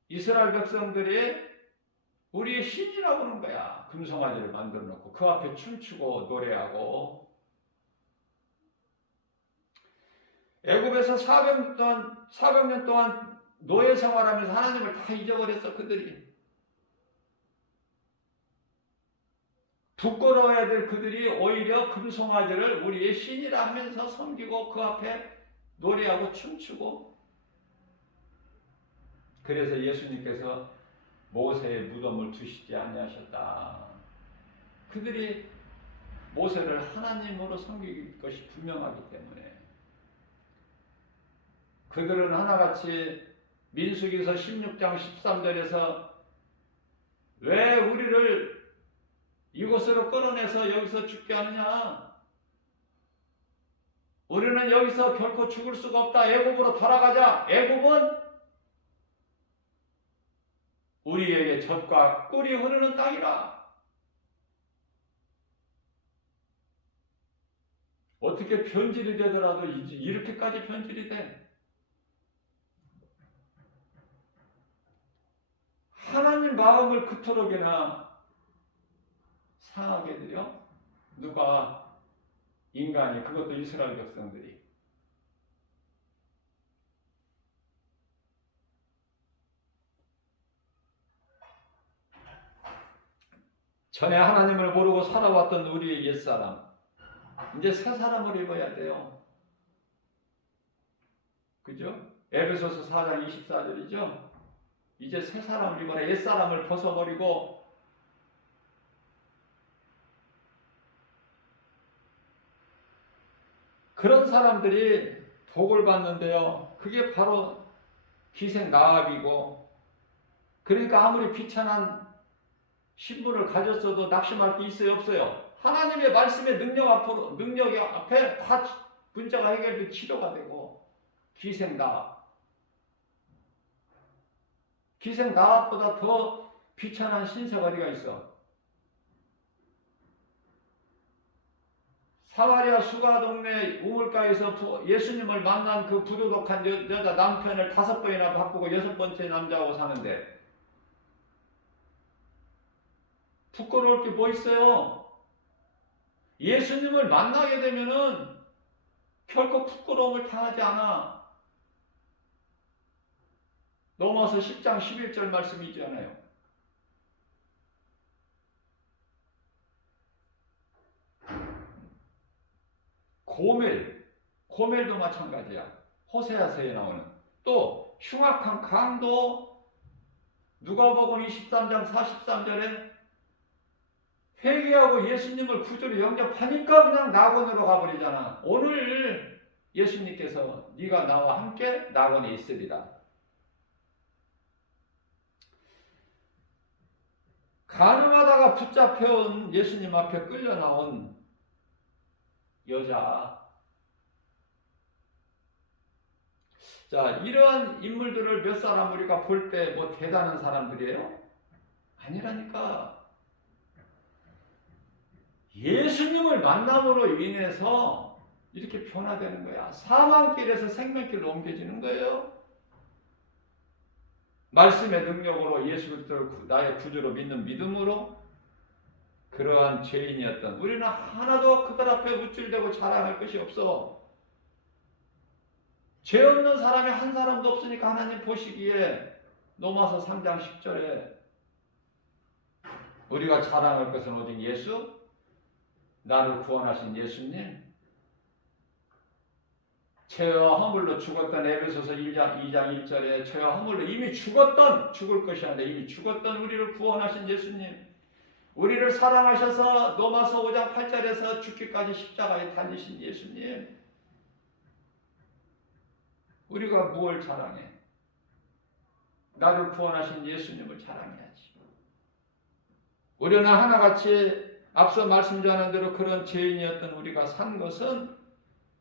이스라엘 백성들이 우리의 신이라고 하는 거야. 금송아지를 만들어 놓고 그 앞에 춤추고 노래하고. 애굽에서 400년 동안 노예 생활하면서 하나님을 다 잊어버렸어. 그들이. 부끄러워야 될 그들이 오히려 금송아지를 우리의 신이라 하면서 섬기고 그 앞에 노래하고 춤추고. 그래서 예수님께서 모세의 무덤을 두시지 아니하셨다. 그들이 모세를 하나님으로 섬길 것이 분명하기 때문에. 그들은 하나같이 민수기서 16장 13절에서 왜 우리를 이곳으로 끌어내서 여기서 죽게 하느냐? 우리는 여기서 결코 죽을 수가 없다. 애굽으로 돌아가자. 애굽은 우리에게 젖과 꿀이 흐르는 땅이라. 어떻게 변질이 되더라도 이렇게까지 변질이 돼. 하나님 마음을 그토록이나 상하게 해드려? 누가? 인간이. 그것도 이스라엘 백성들이. 전에 하나님을 모르고 살아왔던 우리의 옛사람, 이제 새 사람을 입어야 돼요. 그죠? 에베소서 4장 24절이죠? 이제 새 사람을 입어라. 옛사람을 벗어버리고. 그런 사람들이 복을 받는데요. 그게 바로 기생 나합이고. 그러니까 아무리 비천한 신분을 가졌어도 낙심할 게 있어요, 없어요? 하나님의 말씀의 능력 앞에 다 문제가 해결되고 치료가 되고. 기생 나합. 기생 나합보다 더 비천한 신세가 어디가 있어? 사마리아 수가 동네 우물가에서 예수님을 만난 그 부도덕한 여자 남편을 5번이나 바꾸고 6번째 남자하고 사는데 부끄러울 게 뭐 있어요? 예수님을 만나게 되면은 결코 부끄러움을 당하지 않아. 로마서 10장 11절 말씀이 있잖아요. 고멜도 마찬가지야. 호세아서에 나오는. 또 흉악한 강도 누가복음 23장 43절에 회개하고 예수님을 구주로 영접하니까 그냥 낙원으로 가버리잖아. 오늘 예수님께서 네가 나와 함께 낙원에 있으리라. 가늠하다가 붙잡혀온 예수님 앞에 끌려 나온 여자. 자, 이러한 인물들을 몇 사람 우리가 볼 때 뭐 대단한 사람들이에요? 아니라니까. 예수님을 만남으로 인해서 이렇게 변화되는 거야. 사망길에서 생명길로 옮겨지는 거예요. 말씀의 능력으로 예수 그리스도를 나의 구주로 믿는 믿음으로 그러한 죄인이었던 우리는 하나도 그들 앞에 우쭐대고 자랑할 것이 없어. 죄 없는 사람이 한 사람도 없으니까 하나님 보시기에 로마서 3장 10절에 우리가 자랑할 것은 오직 예수, 나를 구원하신 예수님, 죄와 허물로 죽었던 에베소서 2장 1절에 죄와 허물로 이미 죽을 것이 아니라 이미 죽었던 우리를 구원하신 예수님, 우리를 사랑하셔서 로마서 5장 8절에서 죽기까지 십자가에 달리신 예수님, 우리가 무엇을 자랑해? 나를 구원하신 예수님을 자랑해야지. 우리는 하나같이 앞서 말씀드린 대로 그런 죄인이었던 우리가 산 것은,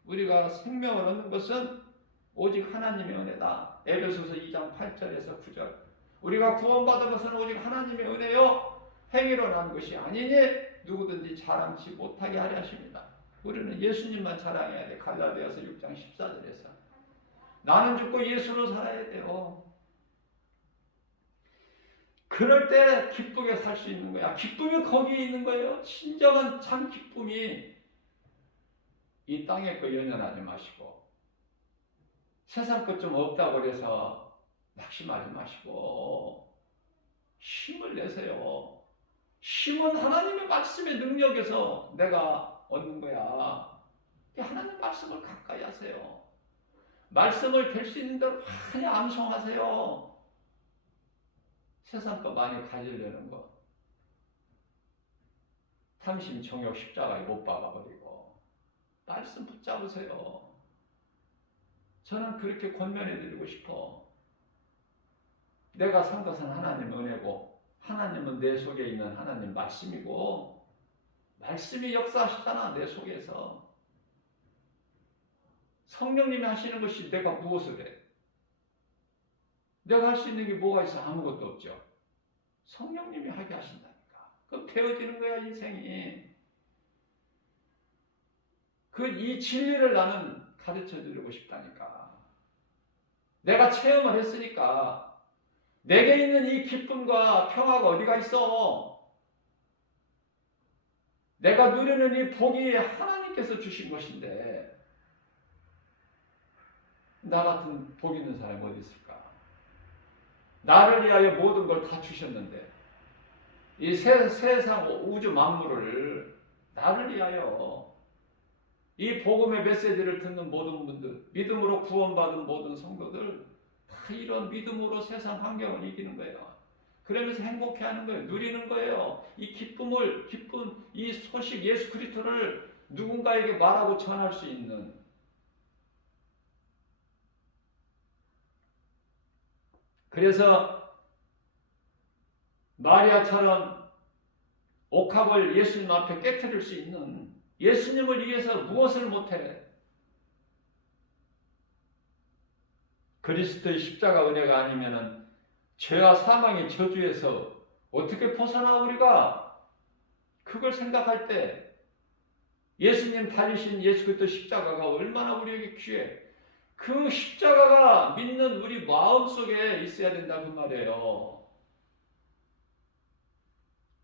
우리가 생명을 얻는 것은 오직 하나님의 은혜다. 에베소서 2장 8절에서 9절. 우리가 구원받은 것은 오직 하나님의 은혜요 행위로 난 것이 아니니 누구든지 자랑치 못하게 하려 하십니다. 우리는 예수님만 자랑해야 돼. 갈라디아서 6장 14절에서. 나는 죽고 예수로 살아야 돼요. 그럴 때 기쁘게 살 수 있는 거야. 기쁨이 거기에 있는 거예요. 진정한 참 기쁨이 이 땅에 거 연연하지 마시고 세상 것 좀 없다고 그래서 낙심하지 마시고 힘을 내세요. 힘은 하나님의 말씀의 능력에서 내가 얻는 거야. 하나님 말씀을 가까이 하세요. 말씀을 될 수 있는 대로 많이 암송하세요. 세상 거 많이 가지려는 거. 탐심, 정욕, 십자가에 못 박아버리고 말씀 붙잡으세요. 저는 그렇게 권면해드리고 싶어. 내가 산 것은 하나님 은혜고 하나님은 내 속에 있는 하나님 말씀이고 말씀이 역사하시잖아. 내 속에서. 성령님이 하시는 것이 내가 무엇을 해? 내가 할 수 있는 게 뭐가 있어? 아무것도 없죠. 성령님이 하게 하신다니까. 그 배워지는 거야, 인생이. 이 진리를 나는 가르쳐 드리고 싶다니까. 내가 체험을 했으니까 내게 있는 이 기쁨과 평화가 어디가 있어? 내가 누리는 이 복이 하나님께서 주신 것인데 나 같은 복 있는 사람이 어디 있을까? 나를 위하여 모든 걸 다 주셨는데 이 세상 우주 만물을 나를 위하여 이 복음의 메시지를 듣는 모든 분들, 믿음으로 구원받은 모든 성도들 다 이런 믿음으로 세상 환경을 이기는 거예요. 그러면서 행복해하는 거예요. 누리는 거예요. 이 기쁜 이 소식 예수 그리스도를 누군가에게 말하고 전할 수 있는. 그래서 마리아처럼 옥합을 예수님 앞에 깨트릴 수 있는, 예수님을 위해서 무엇을 못해? 그리스도의 십자가 은혜가 아니면은 죄와 사망의 저주에서 어떻게 벗어나 우리가? 그걸 생각할 때 예수님 달리신 예수 그리스도 십자가가 얼마나 우리에게 귀해. 그 십자가가 믿는 우리 마음속에 있어야 된다 그 말이에요.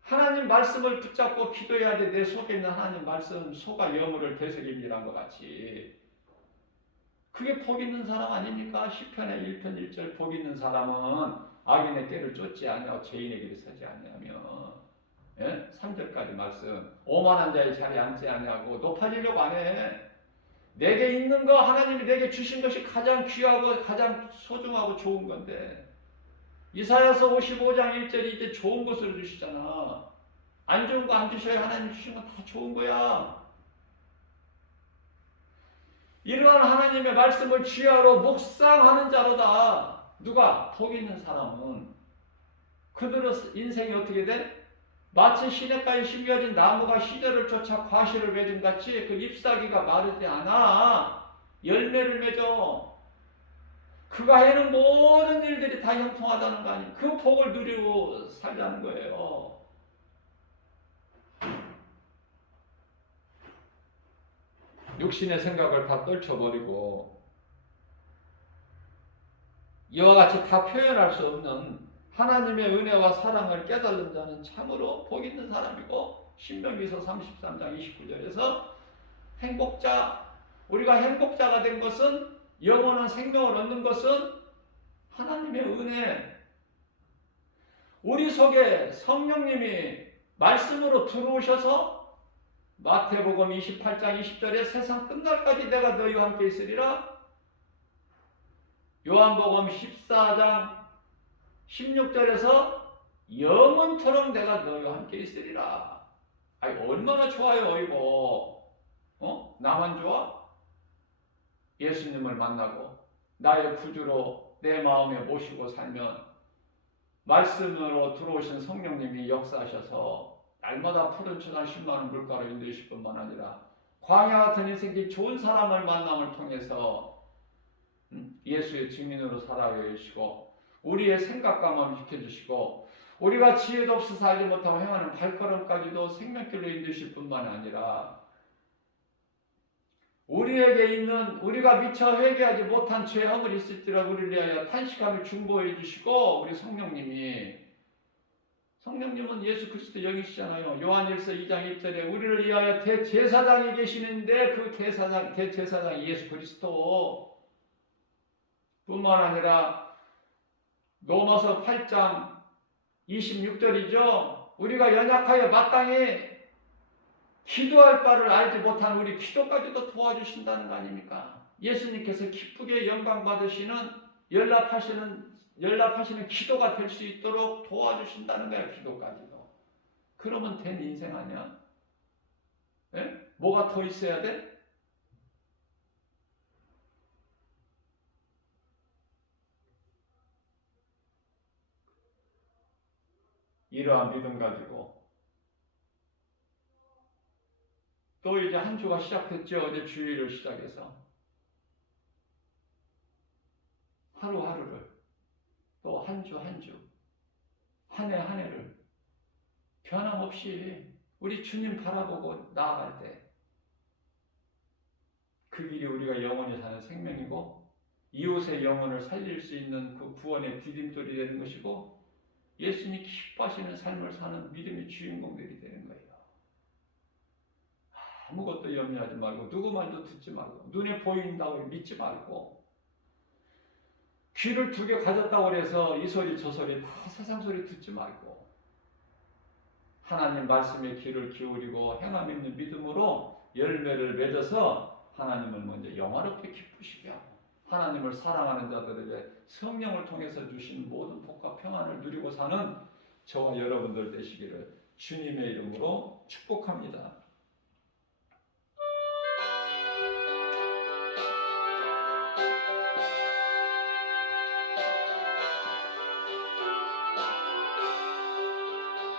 하나님 말씀을 붙잡고 기도해야 돼. 내 속에 있는 하나님 말씀, 소가 여물을 되새김이란 것 같이. 그게 복 있는 사람 아닙니까? 시편의 1편 1절 복 있는 사람은 악인의 꾀를 쫓지 아니하고 죄인의 길을 서지 아니하며, 예? 3절까지 말씀. 오만한 자의 자리에 앉지 아니하고 높아지려고 안 해. 내게 있는 거, 하나님이 내게 주신 것이 가장 귀하고 가장 소중하고 좋은 건데, 이사야서 55장 1절이 이제 좋은 것을 주시잖아. 안 좋은 거 안 주셔야 하나님 주신 건 다 좋은 거야. 이러한 하나님의 말씀을 귀하로 묵상하는 자로다. 누가? 복 있는 사람은. 그들의 인생이 어떻게 돼? 마치 시냇가에 심겨진 나무가 시절을 쫓아 과실을 맺은 같이 그 잎사귀가 마르지 않아 열매를 맺어. 그가 해는 모든 일들이 다 형통하다는 거 아니에요. 그 복을 누리고 살자는 거예요. 육신의 생각을 다 떨쳐버리고 이와 같이 다 표현할 수 없는 하나님의 은혜와 사랑을 깨달은 자는 참으로 복 있는 사람이고, 신명기서 33장 29절에서 행복자, 우리가 행복자가 된 것은, 영원한 생명을 얻는 것은 하나님의 은혜. 우리 속에 성령님이 말씀으로 들어오셔서 마태복음 28장 20절에 세상 끝날까지 내가 너희와 함께 있으리라, 요한복음 14장 16절에서 영원토록 내가 너희와 함께 있으리라. 아니, 얼마나 좋아요 이거. 나만 좋아? 예수님을 만나고 나의 구주로 내 마음에 모시고 살면 말씀으로 들어오신 성령님이 역사하셔서 날마다 푸른 초장 10만원 물가로 인도하실 뿐만 아니라 광야 같은 인생이 좋은 사람을 만남을 통해서 예수의 증인으로 살아가게 해주시고, 우리의 생각감을 지켜주시고, 우리가 지혜도 없이 살지 못하고 행하는 발걸음까지도 생명길로 인도하실 뿐만 아니라 우리에게 있는, 우리가 미처 회개하지 못한 죄악을 있을지라도 우리를 위하여 탄식하며 중보해 주시고, 우리 성령님은 예수 그리스도 영이시잖아요. 요한일서 2장 1절에 우리를 위하여 대제사장이 계시는데 그 대제사장이 예수 그리스도 뿐만 아니라 로마서 8장 26절이죠. 우리가 연약하여 마땅히 기도할 바를 알지 못한 우리 기도까지도 도와주신다는 거 아닙니까? 예수님께서 기쁘게 영광 받으시는 연락하시는 기도가 될 수 있도록 도와주신다는 거야. 기도까지도. 그러면 된 인생 아니야? 네? 뭐가 더 있어야 돼? 이러한 믿음 가지고 또 이제 한 주가 시작됐죠. 어제 주일을 시작해서 하루하루를, 또 한 주 한 주, 한 해 한 해를 변함없이 우리 주님 바라보고 나아갈 때 그 길이 우리가 영원히 사는 생명이고, 이웃의 영혼을 살릴 수 있는 그 구원의 디딤돌이 되는 것이고, 예수님이 기뻐하시는 삶을 사는 믿음의 주인공들이 되는 거예요. 아무것도 염려하지 말고, 누구 말도 듣지 말고, 눈에 보인다고 믿지 말고, 귀를 2개 가졌다고 해서 이 소리 저 소리 다 세상 소리 듣지 말고, 하나님 말씀에 귀를 기울이고 행함 있는 믿음으로 열매를 맺어서 하나님을 먼저 영화롭게 기쁘시게 하고, 하나님을 사랑하는 자들에게 성령을 통해서 주신 모든 복과 평안을 누리고 사는 저와 여러분들 되시기를 주님의 이름으로 축복합니다.